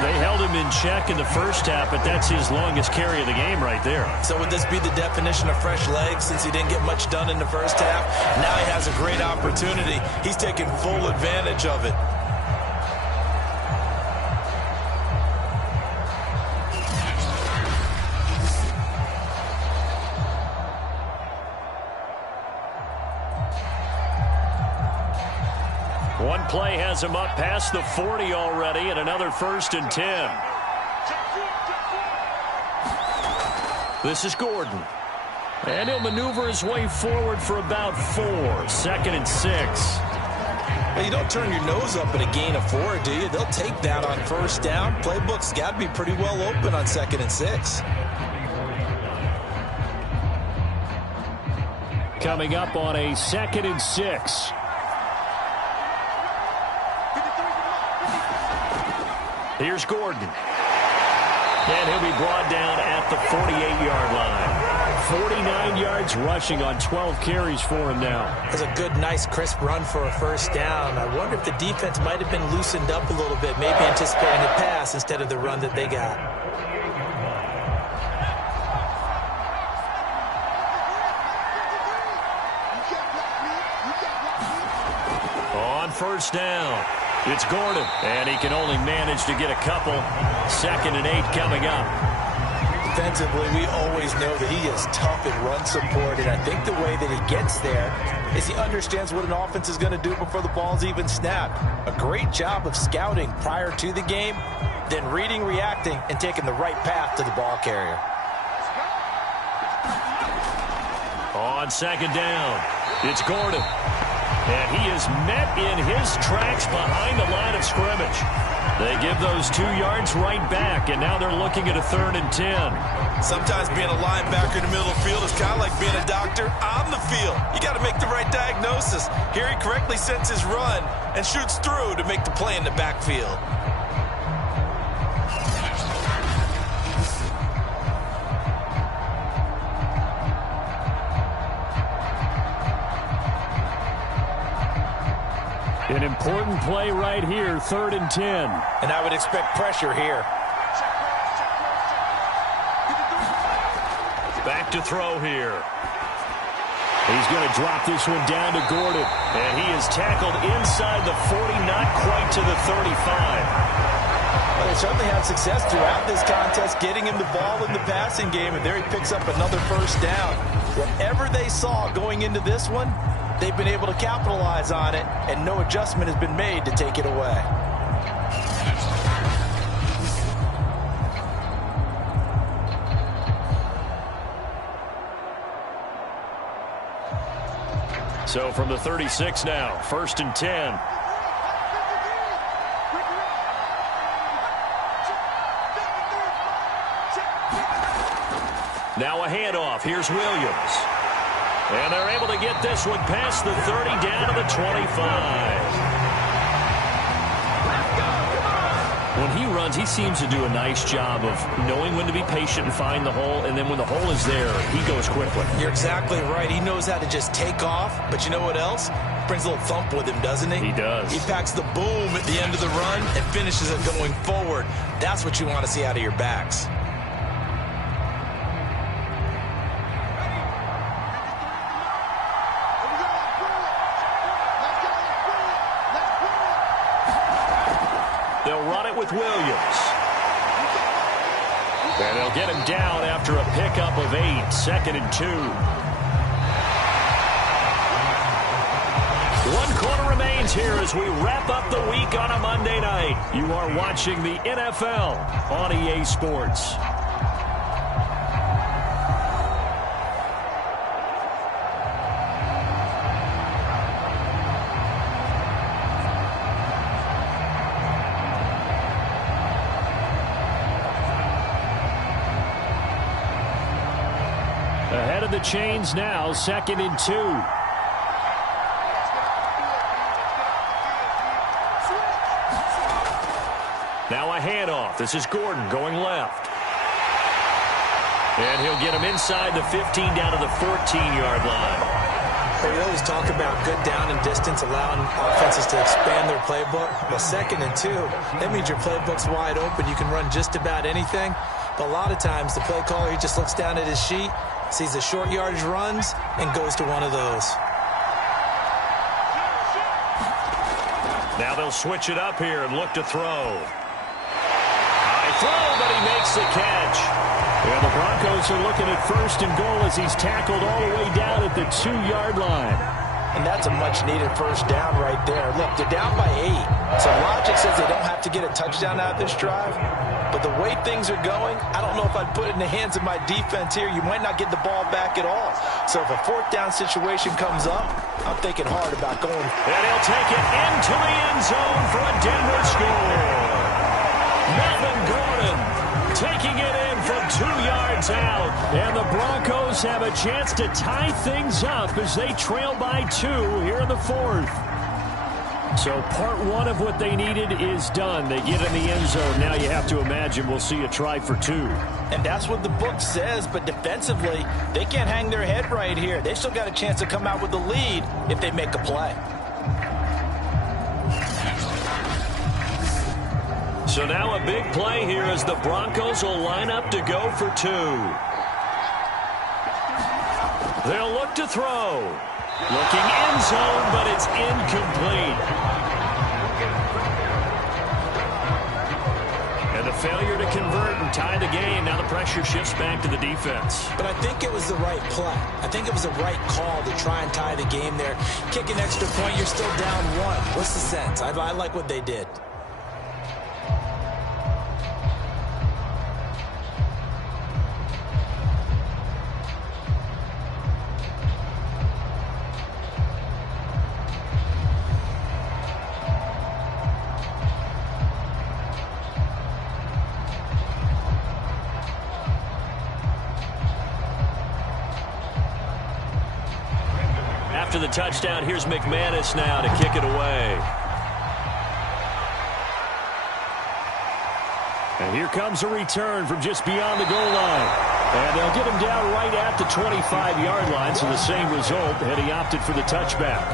They held him in check in the first half, but that's his longest carry of the game right there. So would this be the definition of fresh legs since he didn't get much done in the first half? Now he has a great opportunity. He's taking full advantage of it. One play has him up past the 40 already, and another 1st and 10. This is Gordon. And he'll maneuver his way forward for about 4. 2nd and 6. Well, you don't turn your nose up at a gain of 4, do you? They'll take that on first down. Playbook's got to be pretty well open on 2nd and 6. Coming up on a 2nd and 6. Here's Gordon. And he'll be brought down at the 48-yard line. 49 yards rushing on 12 carries for him now. That's a good, nice, crisp run for a first down. I wonder if the defense might have been loosened up a little bit, maybe anticipating the pass instead of the run that they got. On first down. It's Gordon, and he can only manage to get a couple. 2nd and 8 coming up. Defensively, we always know that he is tough in run support, and I think the way that he gets there is he understands what an offense is going to do before the ball's even snapped. A great job of scouting prior to the game, then reading, reacting, and taking the right path to the ball carrier. On 2nd down, it's Gordon. And he is met in his tracks behind the line of scrimmage. They give those 2 yards right back, and now they're looking at a 3rd and 10. Sometimes being a linebacker in the middle of the field is kind of like being a doctor on the field. You got to make the right diagnosis. Here he correctly sets his run and shoots through to make the play in the backfield. An important play right here, 3rd and 10. And I would expect pressure here. Back to throw here. He's going to drop this one down to Gordon. And he is tackled inside the 40, not quite to the 35. Well, they certainly had success throughout this contest, getting him the ball in the passing game, and there he picks up another first down. Whatever they saw going into this one, they've been able to capitalize on it, and no adjustment has been made to take it away. So from the 36 now, 1st and 10. Now a handoff. Here's Williams. And they're able to get this one past the 30 down to the 25. When he runs, he seems to do a nice job of knowing when to be patient and find the hole, and then when the hole is there, he goes quickly. You're exactly right. He knows how to just take off, but you know what else? Brings a little thump with him, doesn't he? He does. He packs the boom at the end of the run and finishes it going forward. That's what you want to see out of your backs. They'll run it with Williams. And they'll get him down after a pickup of 8, 2nd and 2. 1 quarter remains here as we wrap up the week on a Monday night. You are watching the NFL on EA Sports. Ahead of the chains now, 2nd and 2. a handoff. This is Gordon going left. And he'll get him inside the 15 down to the 14-yard line. We always talk about good down and distance, allowing offenses to expand their playbook. Well, 2nd and 2, that means your playbook's wide open. You can run just about anything. But a lot of times, the play caller, he just looks down at his sheet, sees the short yardage runs, and goes to one of those. Now they'll switch it up here and look to throw. High throw, but he makes the catch. And the Broncos are looking at 1st and goal as he's tackled all the way down at the 2-yard line. And that's a much-needed 1st down right there. Look, they're down by 8. So logic says they don't have to get a touchdown out of this drive. But the way things are going, I don't know if I'd put it in the hands of my defense here. You might not get the ball back at all. So if a 4th down situation comes up, I'm thinking hard about going. And he'll take it into the end zone for a Denver score. Melvin Gordon taking it in from 2 yards out. And the Broncos have a chance to tie things up as they trail by 2 here in the 4th. So part 1 of what they needed is done. They get in the end zone. Now you have to imagine we'll see a try for 2. And that's what the book says, but defensively, they can't hang their head right here. They still got a chance to come out with the lead if they make a play. So now a big play here as the Broncos will line up to go for 2. They'll look to throw. Looking end zone, but it's incomplete. And the failure to convert and tie the game. Now the pressure shifts back to the defense. But I think it was the right play. I think it was the right call to try and tie the game there. Kick an extra point, you're still down 1. What's the sense? I like what they did. After the touchdown, here's McManus now to kick it away. And here comes a return from just beyond the goal line. And they'll get him down right at the 25-yard line, so the same result had he opted for the touchback.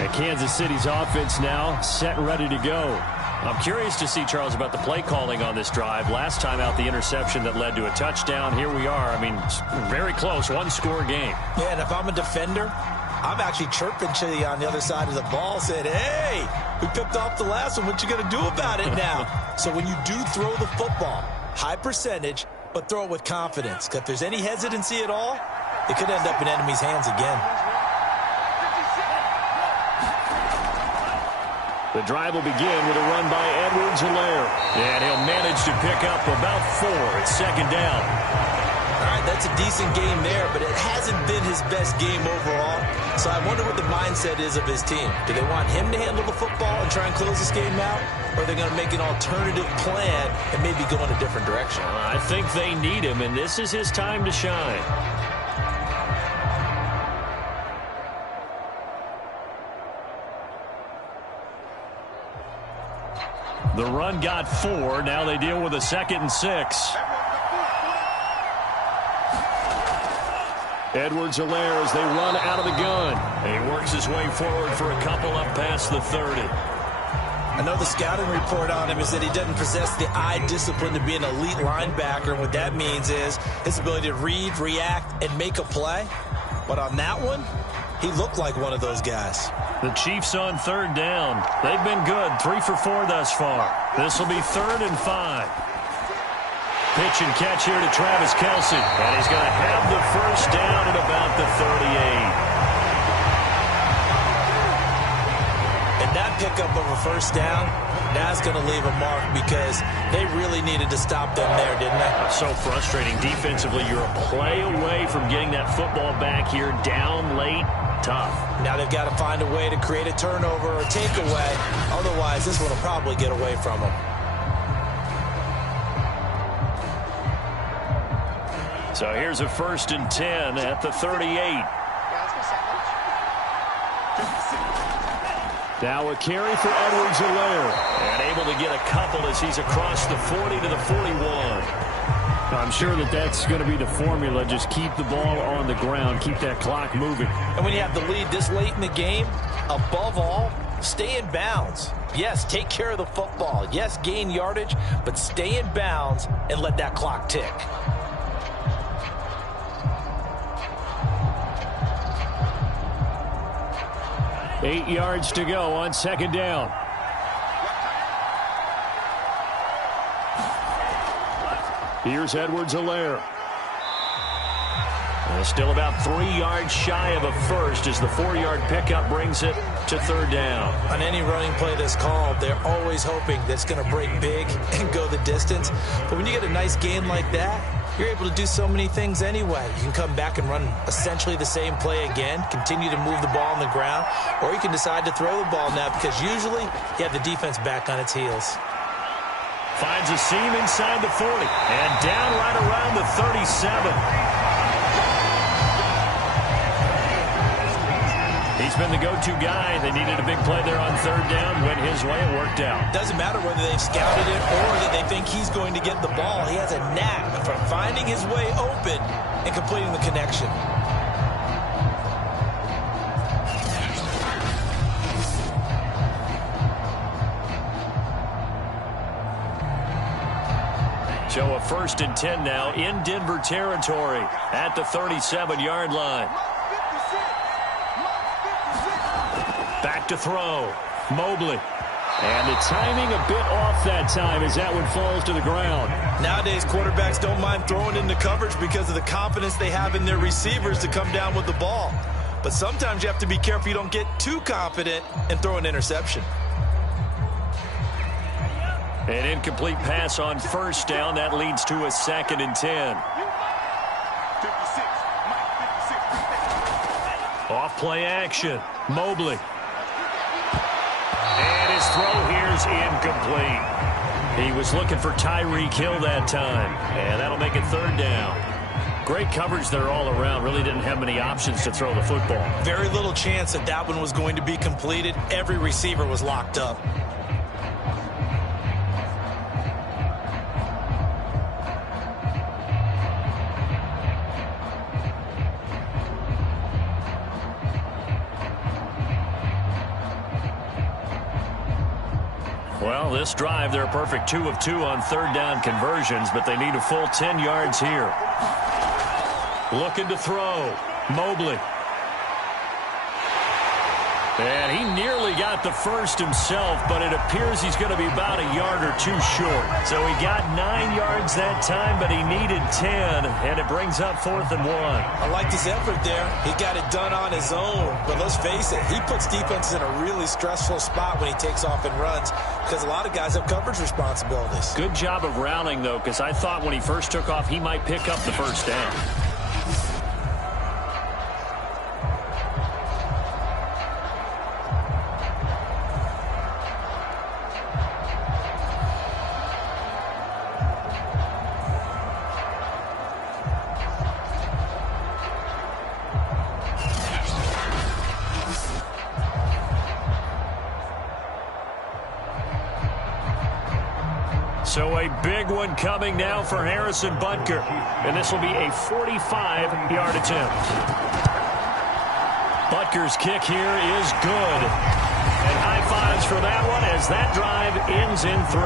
And Kansas City's offense now set and ready to go. I'm curious to see, Charles, about the play calling on this drive. Last time out, the interception that led to a touchdown. Here we are. I mean, very close, 1-score game. Yeah, and if I'm a defender, I'm actually chirping to you on the other side of the ball, saying, hey, we picked off the last one. What you going to do about it now? So when you do throw the football, high percentage, but throw it with confidence. Because if there's any hesitancy at all, it could end up in enemy's hands again. The drive will begin with a run by Edwards-Helaire. And he'll manage to pick up about 4. It's 2nd down. All right, that's a decent game there, but it hasn't been his best game overall. So I wonder what the mindset is of his team. Do they want him to handle the football and try and close this game out? Or are they going to make an alternative plan and maybe go in a different direction? I think they need him, and this is his time to shine. The run got 4. Now they deal with a 2nd and 6. Edwards-Helaire as they run out of the gun. And he works his way forward for a couple up past the 30. I know the scouting report on him is that he doesn't possess the eye discipline to be an elite linebacker. And what that means is his ability to read, react, and make a play. But on that one, he looked like one of those guys. The Chiefs on 3rd down. They've been good, 3 for 4 thus far. This will be 3rd and 5. Pitch and catch here to Travis Kelce. And he's going to have the 1st down at about the 38. And that pickup of a 1st down, that's going to leave a mark because they really needed to stop them there, didn't they? So frustrating. Defensively, you're a play away from getting that football back here down late. Tough. Now they've got to find a way to create a turnover or takeaway. Otherwise, this one will probably get away from them. So here's a 1st and 10 at the 38. Now a carry for Edwards-Helaire. And able to get a couple as he's across the 40 to the 41. I'm sure that's going to be the formula. Just keep the ball on the ground. Keep that clock moving. And when you have the lead this late in the game, above all, stay in bounds. Yes, take care of the football. Yes, gain yardage, but stay in bounds and let that clock tick. Eight yards to go on second down. Here's Edwards-Helaire. Still about 3 yards shy of a first as the 4-yard pickup brings it to third down. On any running play that's called, they're always hoping that it's going to break big and go the distance. But when you get a nice gain like that, you're able to do so many things anyway. You can come back and run essentially the same play again, continue to move the ball on the ground, or you can decide to throw the ball now because usually you have the defense back on its heels. Finds a seam inside the 40 and down right around the 37. He's been the go-to guy. They needed a big play there on third down. Went his way. It worked out. Doesn't matter whether they've scouted it or that they think he's going to get the ball. He has a knack for finding his way open and completing the connection. So a 1st and 10 now in Denver territory at the 37-yard line. Back to throw. Mobley. And the timing a bit off that time as that one falls to the ground. Nowadays, quarterbacks don't mind throwing into coverage because of the confidence they have in their receivers to come down with the ball. But sometimes you have to be careful you don't get too confident and throw an interception. An incomplete pass on first down. That leads to a 2nd and 10. Off play action. Mobley. And his throw here's incomplete. He was looking for Tyreek Hill that time. And that'll make it third down. Great coverage there all around. Really didn't have many options to throw the football. Very little chance that one was going to be completed. Every receiver was locked up. Well, this drive, they're a perfect 2 of 2 on third down conversions, but they need a full 10 yards here. Looking to throw. Mobley. And he nearly got the first himself, but it appears he's going to be about a yard or two short. So he got 9 yards that time, but he needed 10, and it brings up 4th and 1. I like his effort there. He got it done on his own. But let's face it, he puts defenses in a really stressful spot when he takes off and runs because a lot of guys have coverage responsibilities. Good job of rounding, though, because I thought when he first took off, he might pick up the first down. So a big one coming now for Harrison Butker. And this will be a 45-yard attempt. Butker's kick here is good. And high fives for that one as that drive ends in 3.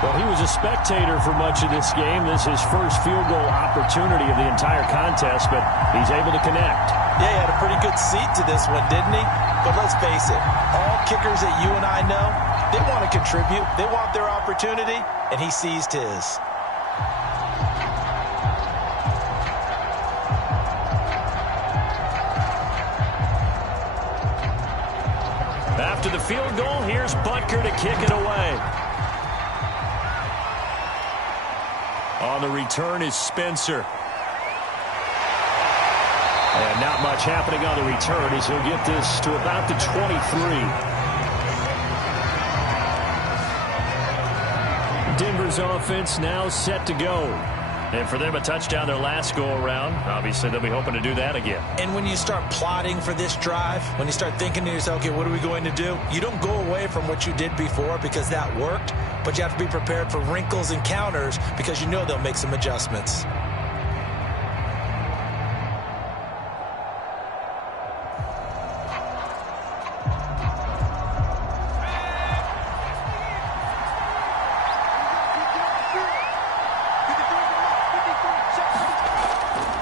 Well, he was a spectator for much of this game. This is his first field goal opportunity of the entire contest, but he's able to connect. Yeah, he had a pretty good seat to this one, didn't he? But let's face it, all kickers that you and I know, they want to contribute. They want their opportunity, and he seized his. After the field goal, here's Butker to kick it away. On the return is Spencer. And not much happening on the return as he'll get this to about the 23. Denver's offense now set to go. And for them, a touchdown their last go-around. Obviously, they'll be hoping to do that again. And when you start plotting for this drive, when you start thinking to yourself, okay, what are we going to do? You don't go away from what you did before because that worked, but you have to be prepared for wrinkles and counters because you know they'll make some adjustments.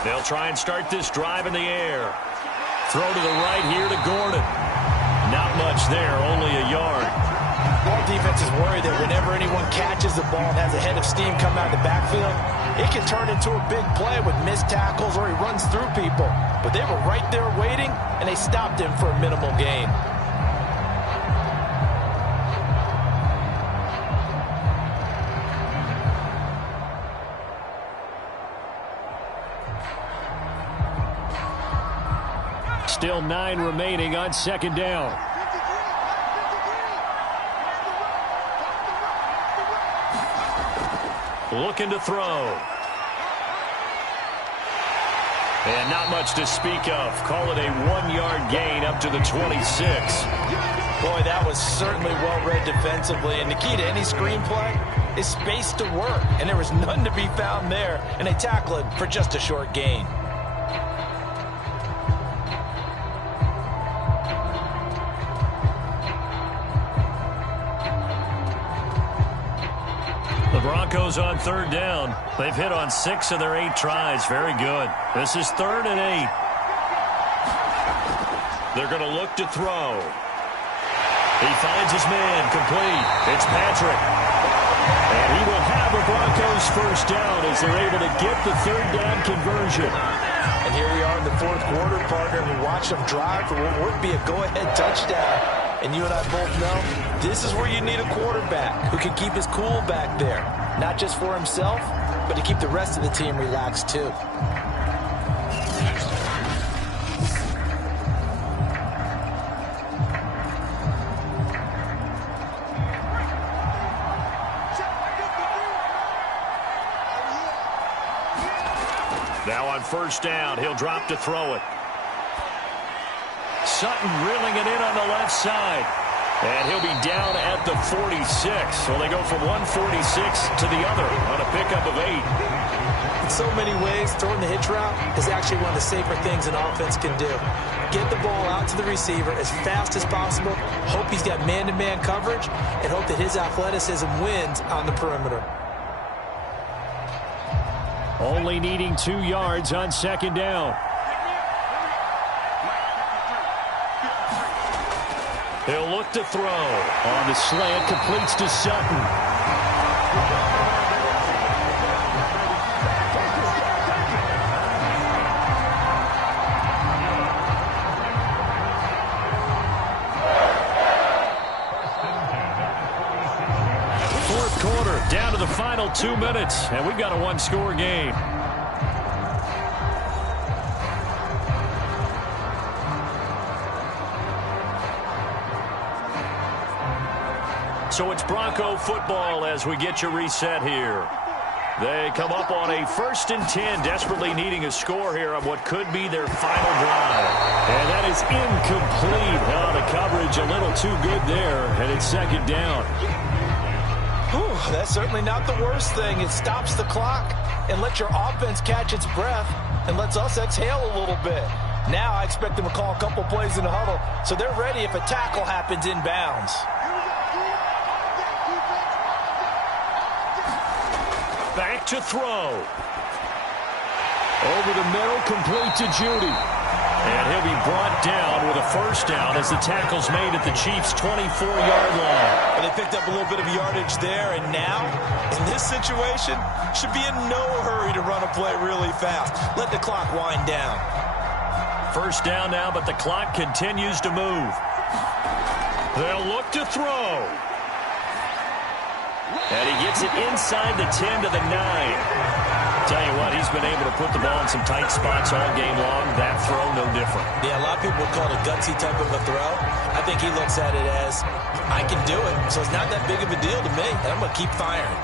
They'll try and start this drive in the air. Throw to the right here to Gordon. Not much there, only a yard. All defenses worry that whenever anyone catches the ball and has a head of steam come out of the backfield, it can turn into a big play with missed tackles or he runs through people. But they were right there waiting, and they stopped him for a minimal gain. Still 9 remaining on second down. Looking to throw. And not much to speak of. Call it a 1-yard gain up to the 26. Boy, that was certainly well-read defensively. And the key to any screenplay is space to work. And there was none to be found there. And they tackle it for just a short gain. Broncos on third down. They've hit on 6 of their 8 tries. Very good. This is 3rd and 8. They're going to look to throw. He finds his man complete. It's Patrick. And he will have a Broncos first down as they're able to get the 3rd down conversion. And here we are in the 4th quarter, partner. We watch them drive for what would be a go-ahead touchdown. And you and I both know this is where you need a quarterback who can keep his cool back there. Not just for himself, but to keep the rest of the team relaxed too. Now on first down, he'll drop to throw it. Sutton reeling it in on the left side. And he'll be down at the 46. So they go from 146 to the other on a pickup of 8. In so many ways, throwing the hitch route is actually one of the safer things an offense can do. Get the ball out to the receiver as fast as possible, hope he's got man-to-man coverage, and hope that his athleticism wins on the perimeter. Only needing 2 yards on second down. He'll look to throw. On the slant, completes to Sutton. Fourth quarter, down to the final 2 minutes, and we've got a 1-score game. So it's Bronco football as we get you reset here. They come up on a 1st and 10, desperately needing a score here on what could be their final drive. And that is incomplete. Oh, the coverage a little too good there, and it's second down. Whew, that's certainly not the worst thing. It stops the clock and lets your offense catch its breath and lets us exhale a little bit. Now I expect them to call a couple plays in the huddle so they're ready if a tackle happens inbounds. Back to throw. Over the middle, complete to Judy. And he'll be brought down with a first down as the tackle's made at the Chiefs' 24-yard line. But they picked up a little bit of yardage there, and now, in this situation, should be in no hurry to run a play really fast. Let the clock wind down. First down now, but the clock continues to move. They'll look to throw. And he gets it inside the 10 to the 9. Tell you what, he's been able to put the ball in some tight spots all game long. That throw, no different. Yeah, a lot of people would call it a gutsy type of a throw. I think he looks at it as, I can do it, so it's not that big of a deal to me, and I'm going to keep firing.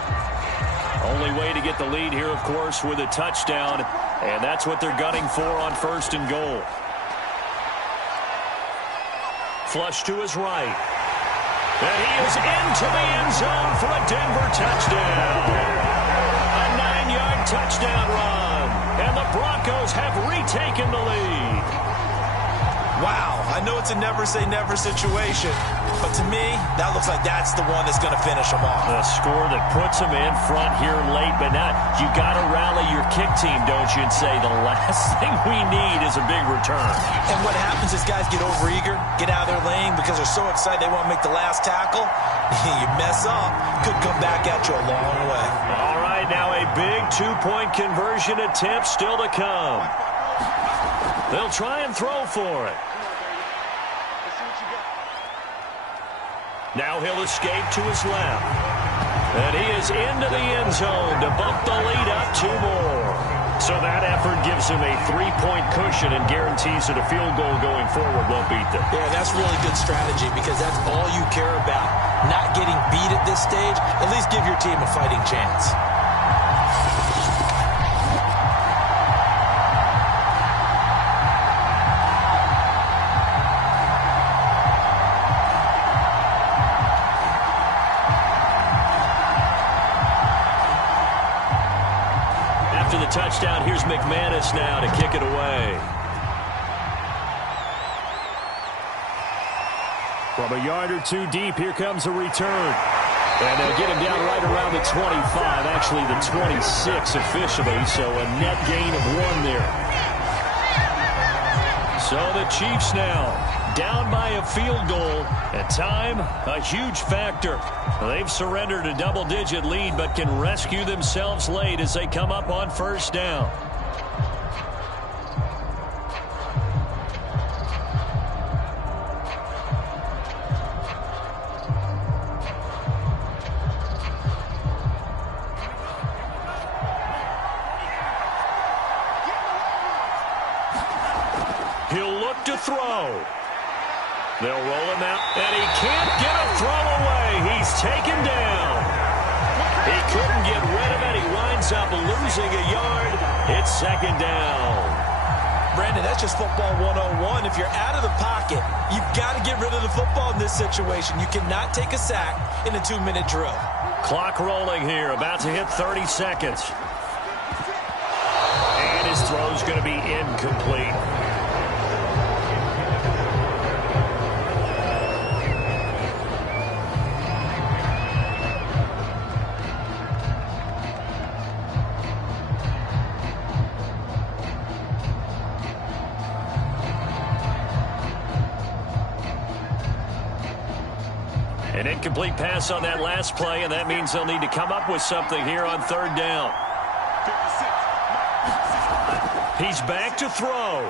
Only way to get the lead here, of course, with a touchdown, and that's what they're gunning for on 1st and goal. Flush to his right. And he is into the end zone for a Denver touchdown. A 9-yard touchdown run, and the Broncos have retaken the lead. Wow, I know it's a never-say-never situation, but to me, that looks like that's the one that's going to finish them off. A score that puts them in front here late, but not. You got to rally your kick team, don't you, and say the last thing we need is a big return. And what happens is guys get overeager, get out of their lane because they're so excited they want to make the last tackle. You mess up, could come back at you a long way. All right, now a big two-point conversion attempt still to come. They'll try and throw for it. Now he'll escape to his left. And he is into the end zone to bump the lead up 2 more. So that effort gives him a 3-point cushion and guarantees that a field goal going forward won't beat them. Yeah, that's really good strategy because that's all you care about. Not getting beat at this stage, at least give your team a fighting chance. After the touchdown, here's McManus now to kick it away. From a yard or 2 deep, here comes a return. And they'll get him down right around the 25, actually the 26 officially, so a net gain of 1 there. So the Chiefs now down by a field goal, and time a huge factor. They've surrendered a double-digit lead but can rescue themselves late as they come up on 1st down. He'll look to throw. They'll roll him out, and he can't get a throw away. He's taken down. He couldn't get rid of it. He winds up losing a yard. It's 2nd down. Brandon, that's just football 101. If you're out of the pocket, you've got to get rid of the football in this situation. You cannot take a sack in a 2-minute drill. Clock rolling here, about to hit 30 seconds. And his throw's going to be incomplete. An incomplete pass on that last play, and that means they'll need to come up with something here on 3rd down. He's back to throw.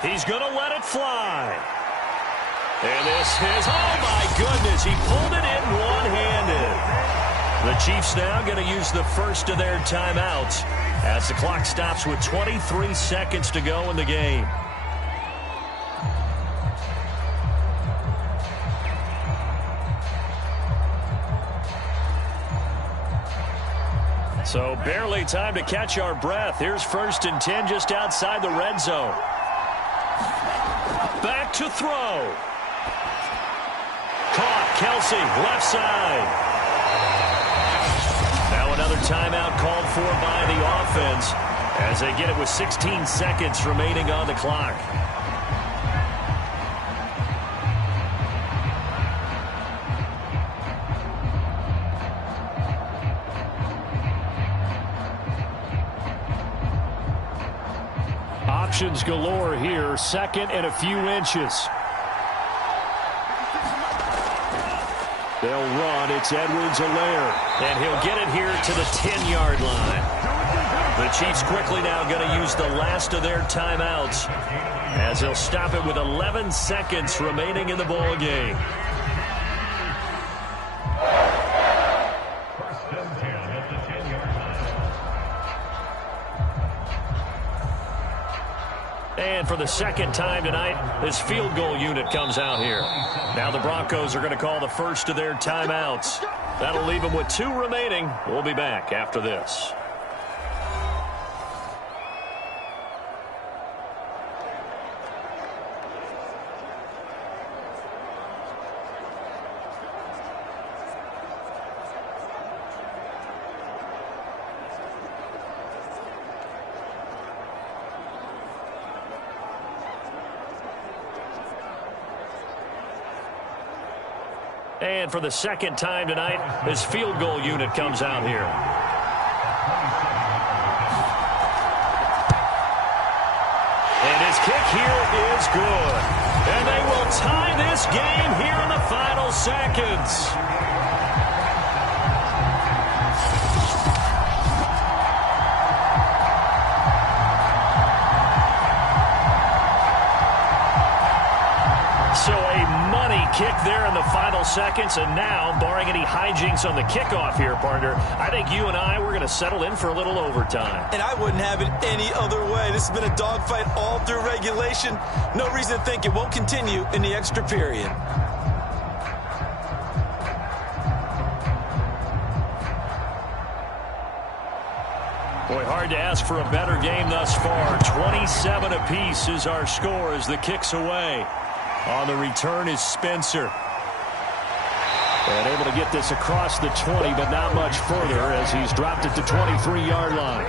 He's going to let it fly. And this is, oh my goodness, he pulled it in one-handed. The Chiefs now going to use the first of their timeouts as the clock stops with 23 seconds to go in the game. So barely time to catch our breath. Here's 1st and 10 just outside the red zone. Back to throw. Caught. Kelsey, left side. Now another timeout called for by the offense as they get it with 16 seconds remaining on the clock. Options galore here. 2nd and a few inches. They'll run. It's Edwards-Helaire. And he'll get it here to the 10-yard line. The Chiefs quickly now going to use the last of their timeouts as they'll stop it with 11 seconds remaining in the ball game. And for the 2nd time tonight, this field goal unit comes out here. Now the Broncos are going to call the first of their timeouts. That'll leave him with 2 remaining. We'll be back after this. And for the second time tonight, his field goal unit comes out here. And his kick here is good. And they will tie this game here in the final seconds. So a money kick there in the final seconds, and now, barring any hijinks on the kickoff here, partner, I think you and I, we're going to settle in for a little overtime. And I wouldn't have it any other way. This has been a dogfight all through regulation. No reason to think it won't continue in the extra period. Boy, hard to ask for a better game thus far. 27 apiece is our score as the kick's away. On the return is Spencer. And able to get this across the 20, but not much further as he's dropped it to 23-yard line.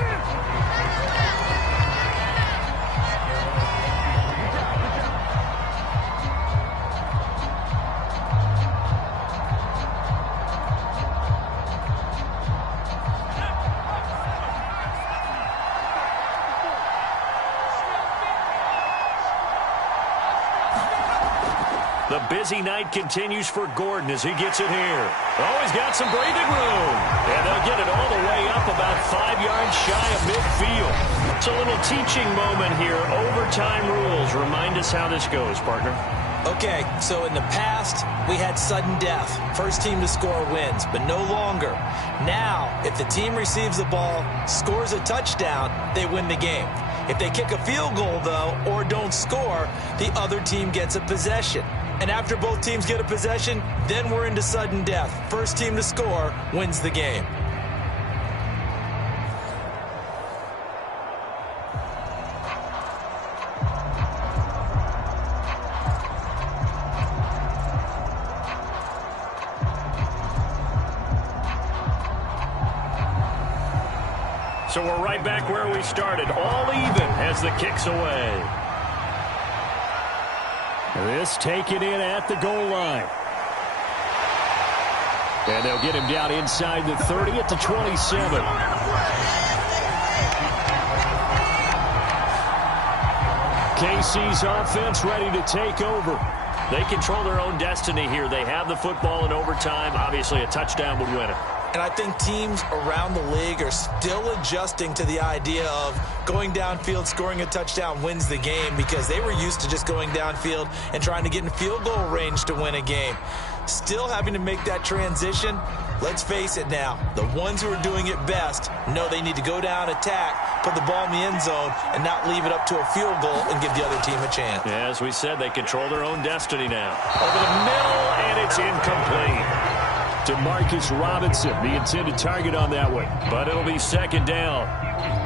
The busy night continues for Gordon as he gets it here. Oh, he's got some breathing room. And they'll get it all the way up about 5 yards shy of midfield. It's a little teaching moment here. Overtime rules. Remind us how this goes, partner. Okay, so in the past, we had sudden death. First team to score wins, but no longer. Now, if the team receives the ball, scores a touchdown, they win the game. If they kick a field goal, though, or don't score, the other team gets a possession. And after both teams get a possession, then we're into sudden death. First team to score wins the game. So we're right back where we started, all even as the kick's away. This taken in at the goal line. And they'll get him down inside the 30 at the 27. KC's offense ready to take over. They control their own destiny here. They have the football in overtime. Obviously, a touchdown would win it. And I think teams around the league are still adjusting to the idea of going downfield, scoring a touchdown wins the game, because they were used to just going downfield and trying to get in field goal range to win a game. Still having to make that transition. Let's face it now, the ones who are doing it best know they need to go down, attack, put the ball in the end zone, and not leave it up to a field goal and give the other team a chance. Yeah, as we said, they control their own destiny now. Over the middle, and it's incomplete. To Marcus Robinson, the intended target on that one. But it'll be second down.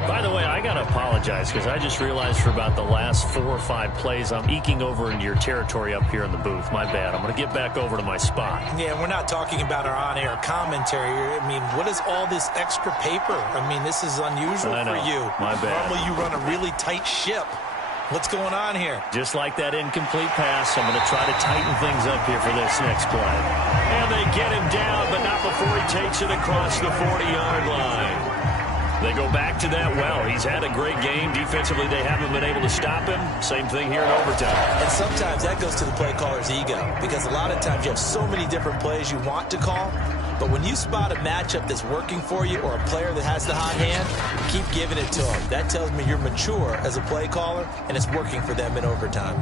By the way, I got to apologize because I just realized for about the last 4 or 5 plays, I'm eking over into your territory up here in the booth. My bad. I'm going to get back over to my spot. Yeah, we're not talking about our on-air commentary. I mean, what is all this extra paper? I mean, this is unusual for you. My bad. Normally you run a really tight ship. What's going on here? Just like that incomplete pass, I'm going to try to tighten things up here for this next play. And they get him down, but not before he takes it across the 40-yard line. They go back to that well. He's had a great game. Defensively, they haven't been able to stop him. Same thing here in overtime. And sometimes that goes to the play caller's ego, because a lot of times you have so many different plays you want to call, but when you spot a matchup that's working for you or a player that has the hot hand, keep giving it to them. That tells me you're mature as a play caller, and it's working for them in overtime.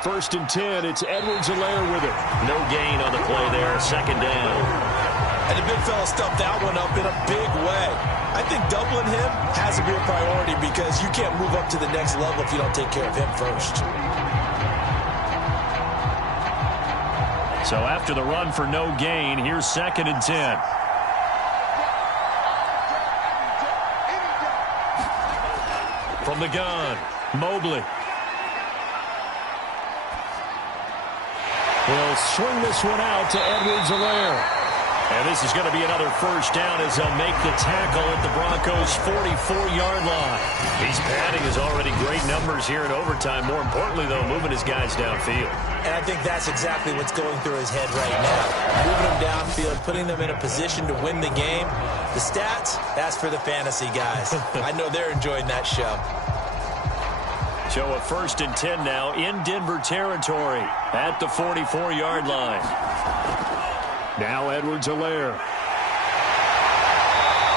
First and 10, it's Edwards-Helaire with it. No gain on the play there, second down. And the big fella stuffed that one up in a big way. I think doubling him has to be a priority because you can't move up to the next level if you don't take care of him first. So after the run for no gain, here's 2nd and 10. From the gun, Mobley. He'll swing this one out to Edwards-Helaire. And this is going to be another first down as they'll make the tackle at the Broncos' 44-yard line. He's padding his already great numbers here in overtime. More importantly, though, moving his guys downfield. And I think that's exactly what's going through his head right now. Moving them downfield, putting them in a position to win the game. The stats, that's for the fantasy guys. I know they're enjoying that show. So a 1st and 10 now in Denver territory at the 44-yard line. Now Edwards-Helaire.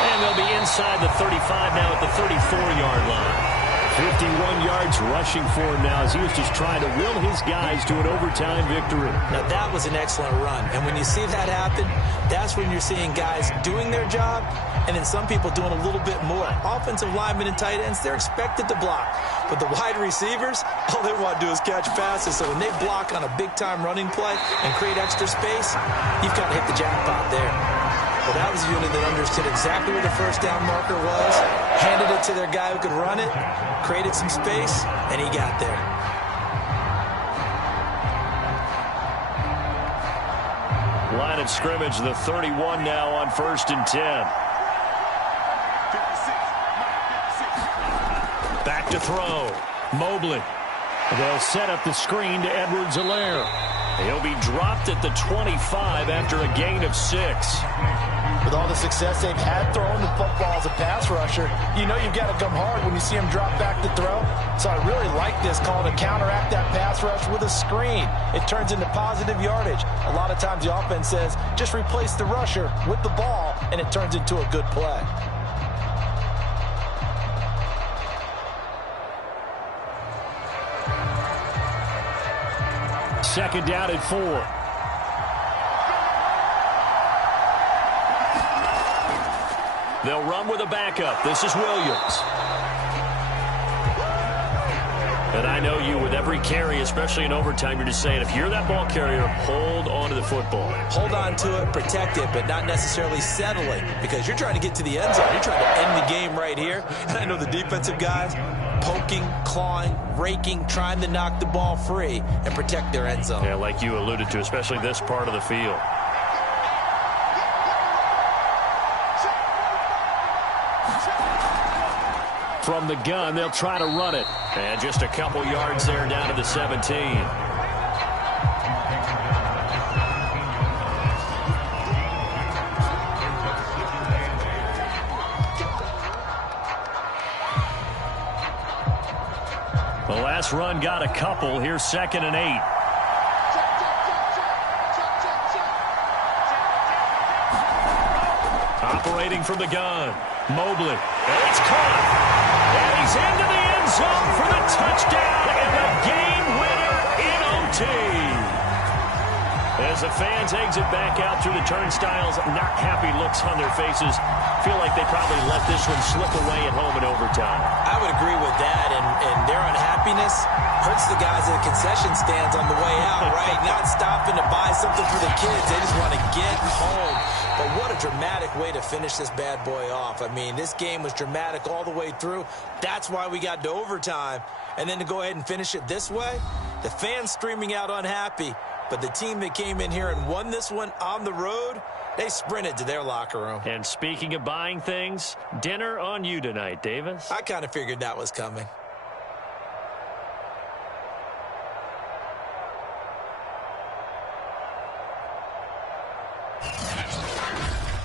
And they'll be inside the 35 now at the 34-yard line. 51 yards rushing for him now as he was just trying to will his guys to an overtime victory. Now that was an excellent run. And when you see that happen, that's when you're seeing guys doing their job and then some people doing a little bit more. Offensive linemen and tight ends, they're expected to block. But the wide receivers, all they want to do is catch passes. So when they block on a big-time running play and create extra space, you've got to hit the jackpot there. Well, that was a unit that understood exactly where the first down marker was, handed it to their guy who could run it, created some space, and he got there. Line of scrimmage, the 31 now on 1st and 10. Back to throw. Mobley. They'll set up the screen to Edwards-Helaire. He'll be dropped at the 25 after a gain of 6. With all the success they've had throwing the football as a pass rusher, you know you've got to come hard when you see him drop back to throw. So I really like this call to counteract that pass rush with a screen. It turns into positive yardage. A lot of times the offense says, just replace the rusher with the ball, and it turns into a good play. Second down at 4. They'll run with a backup. This is Williams. And I know you, with every carry, especially in overtime, you're just saying, if you're that ball carrier, hold on to the football. Hold on to it, protect it, but not necessarily settling, because you're trying to get to the end zone. You're trying to end the game right here. And I know the defensive guys poking, clawing, raking, trying to knock the ball free and protect their end zone. Yeah, like you alluded to, especially this part of the field. From the gun, they'll try to run it. And just a couple yards there down to the 17. The last run got a couple. Here's 2nd and 8. Operating from the gun. Mobley. And it's caught. And he's into the end zone for the touchdown and the game winner in OT. As the fans exit back out through the turnstiles, not happy looks on their faces. Feel like they probably let this one slip away at home in overtime. I would agree with that, and their unhappiness hurts the guys at the concession stands on the way out, right? Not stopping to buy something for the kids. They just want to get home. But what a dramatic way to finish this bad boy off. I mean, this game was dramatic all the way through. That's why we got to overtime. And then to go ahead and finish it this way, the fans streaming out unhappy. But the team that came in here and won this one on the road, they sprinted to their locker room. And speaking of buying things, dinner on you tonight, Davis. I kind of figured that was coming.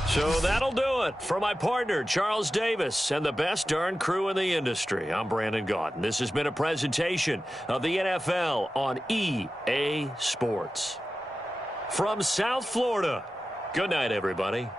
So that'll do it. For my partner, Charles Davis, and the best darn crew in the industry, I'm Brandon Gaudin. This has been a presentation of the NFL on EA Sports. From South Florida, good night, everybody.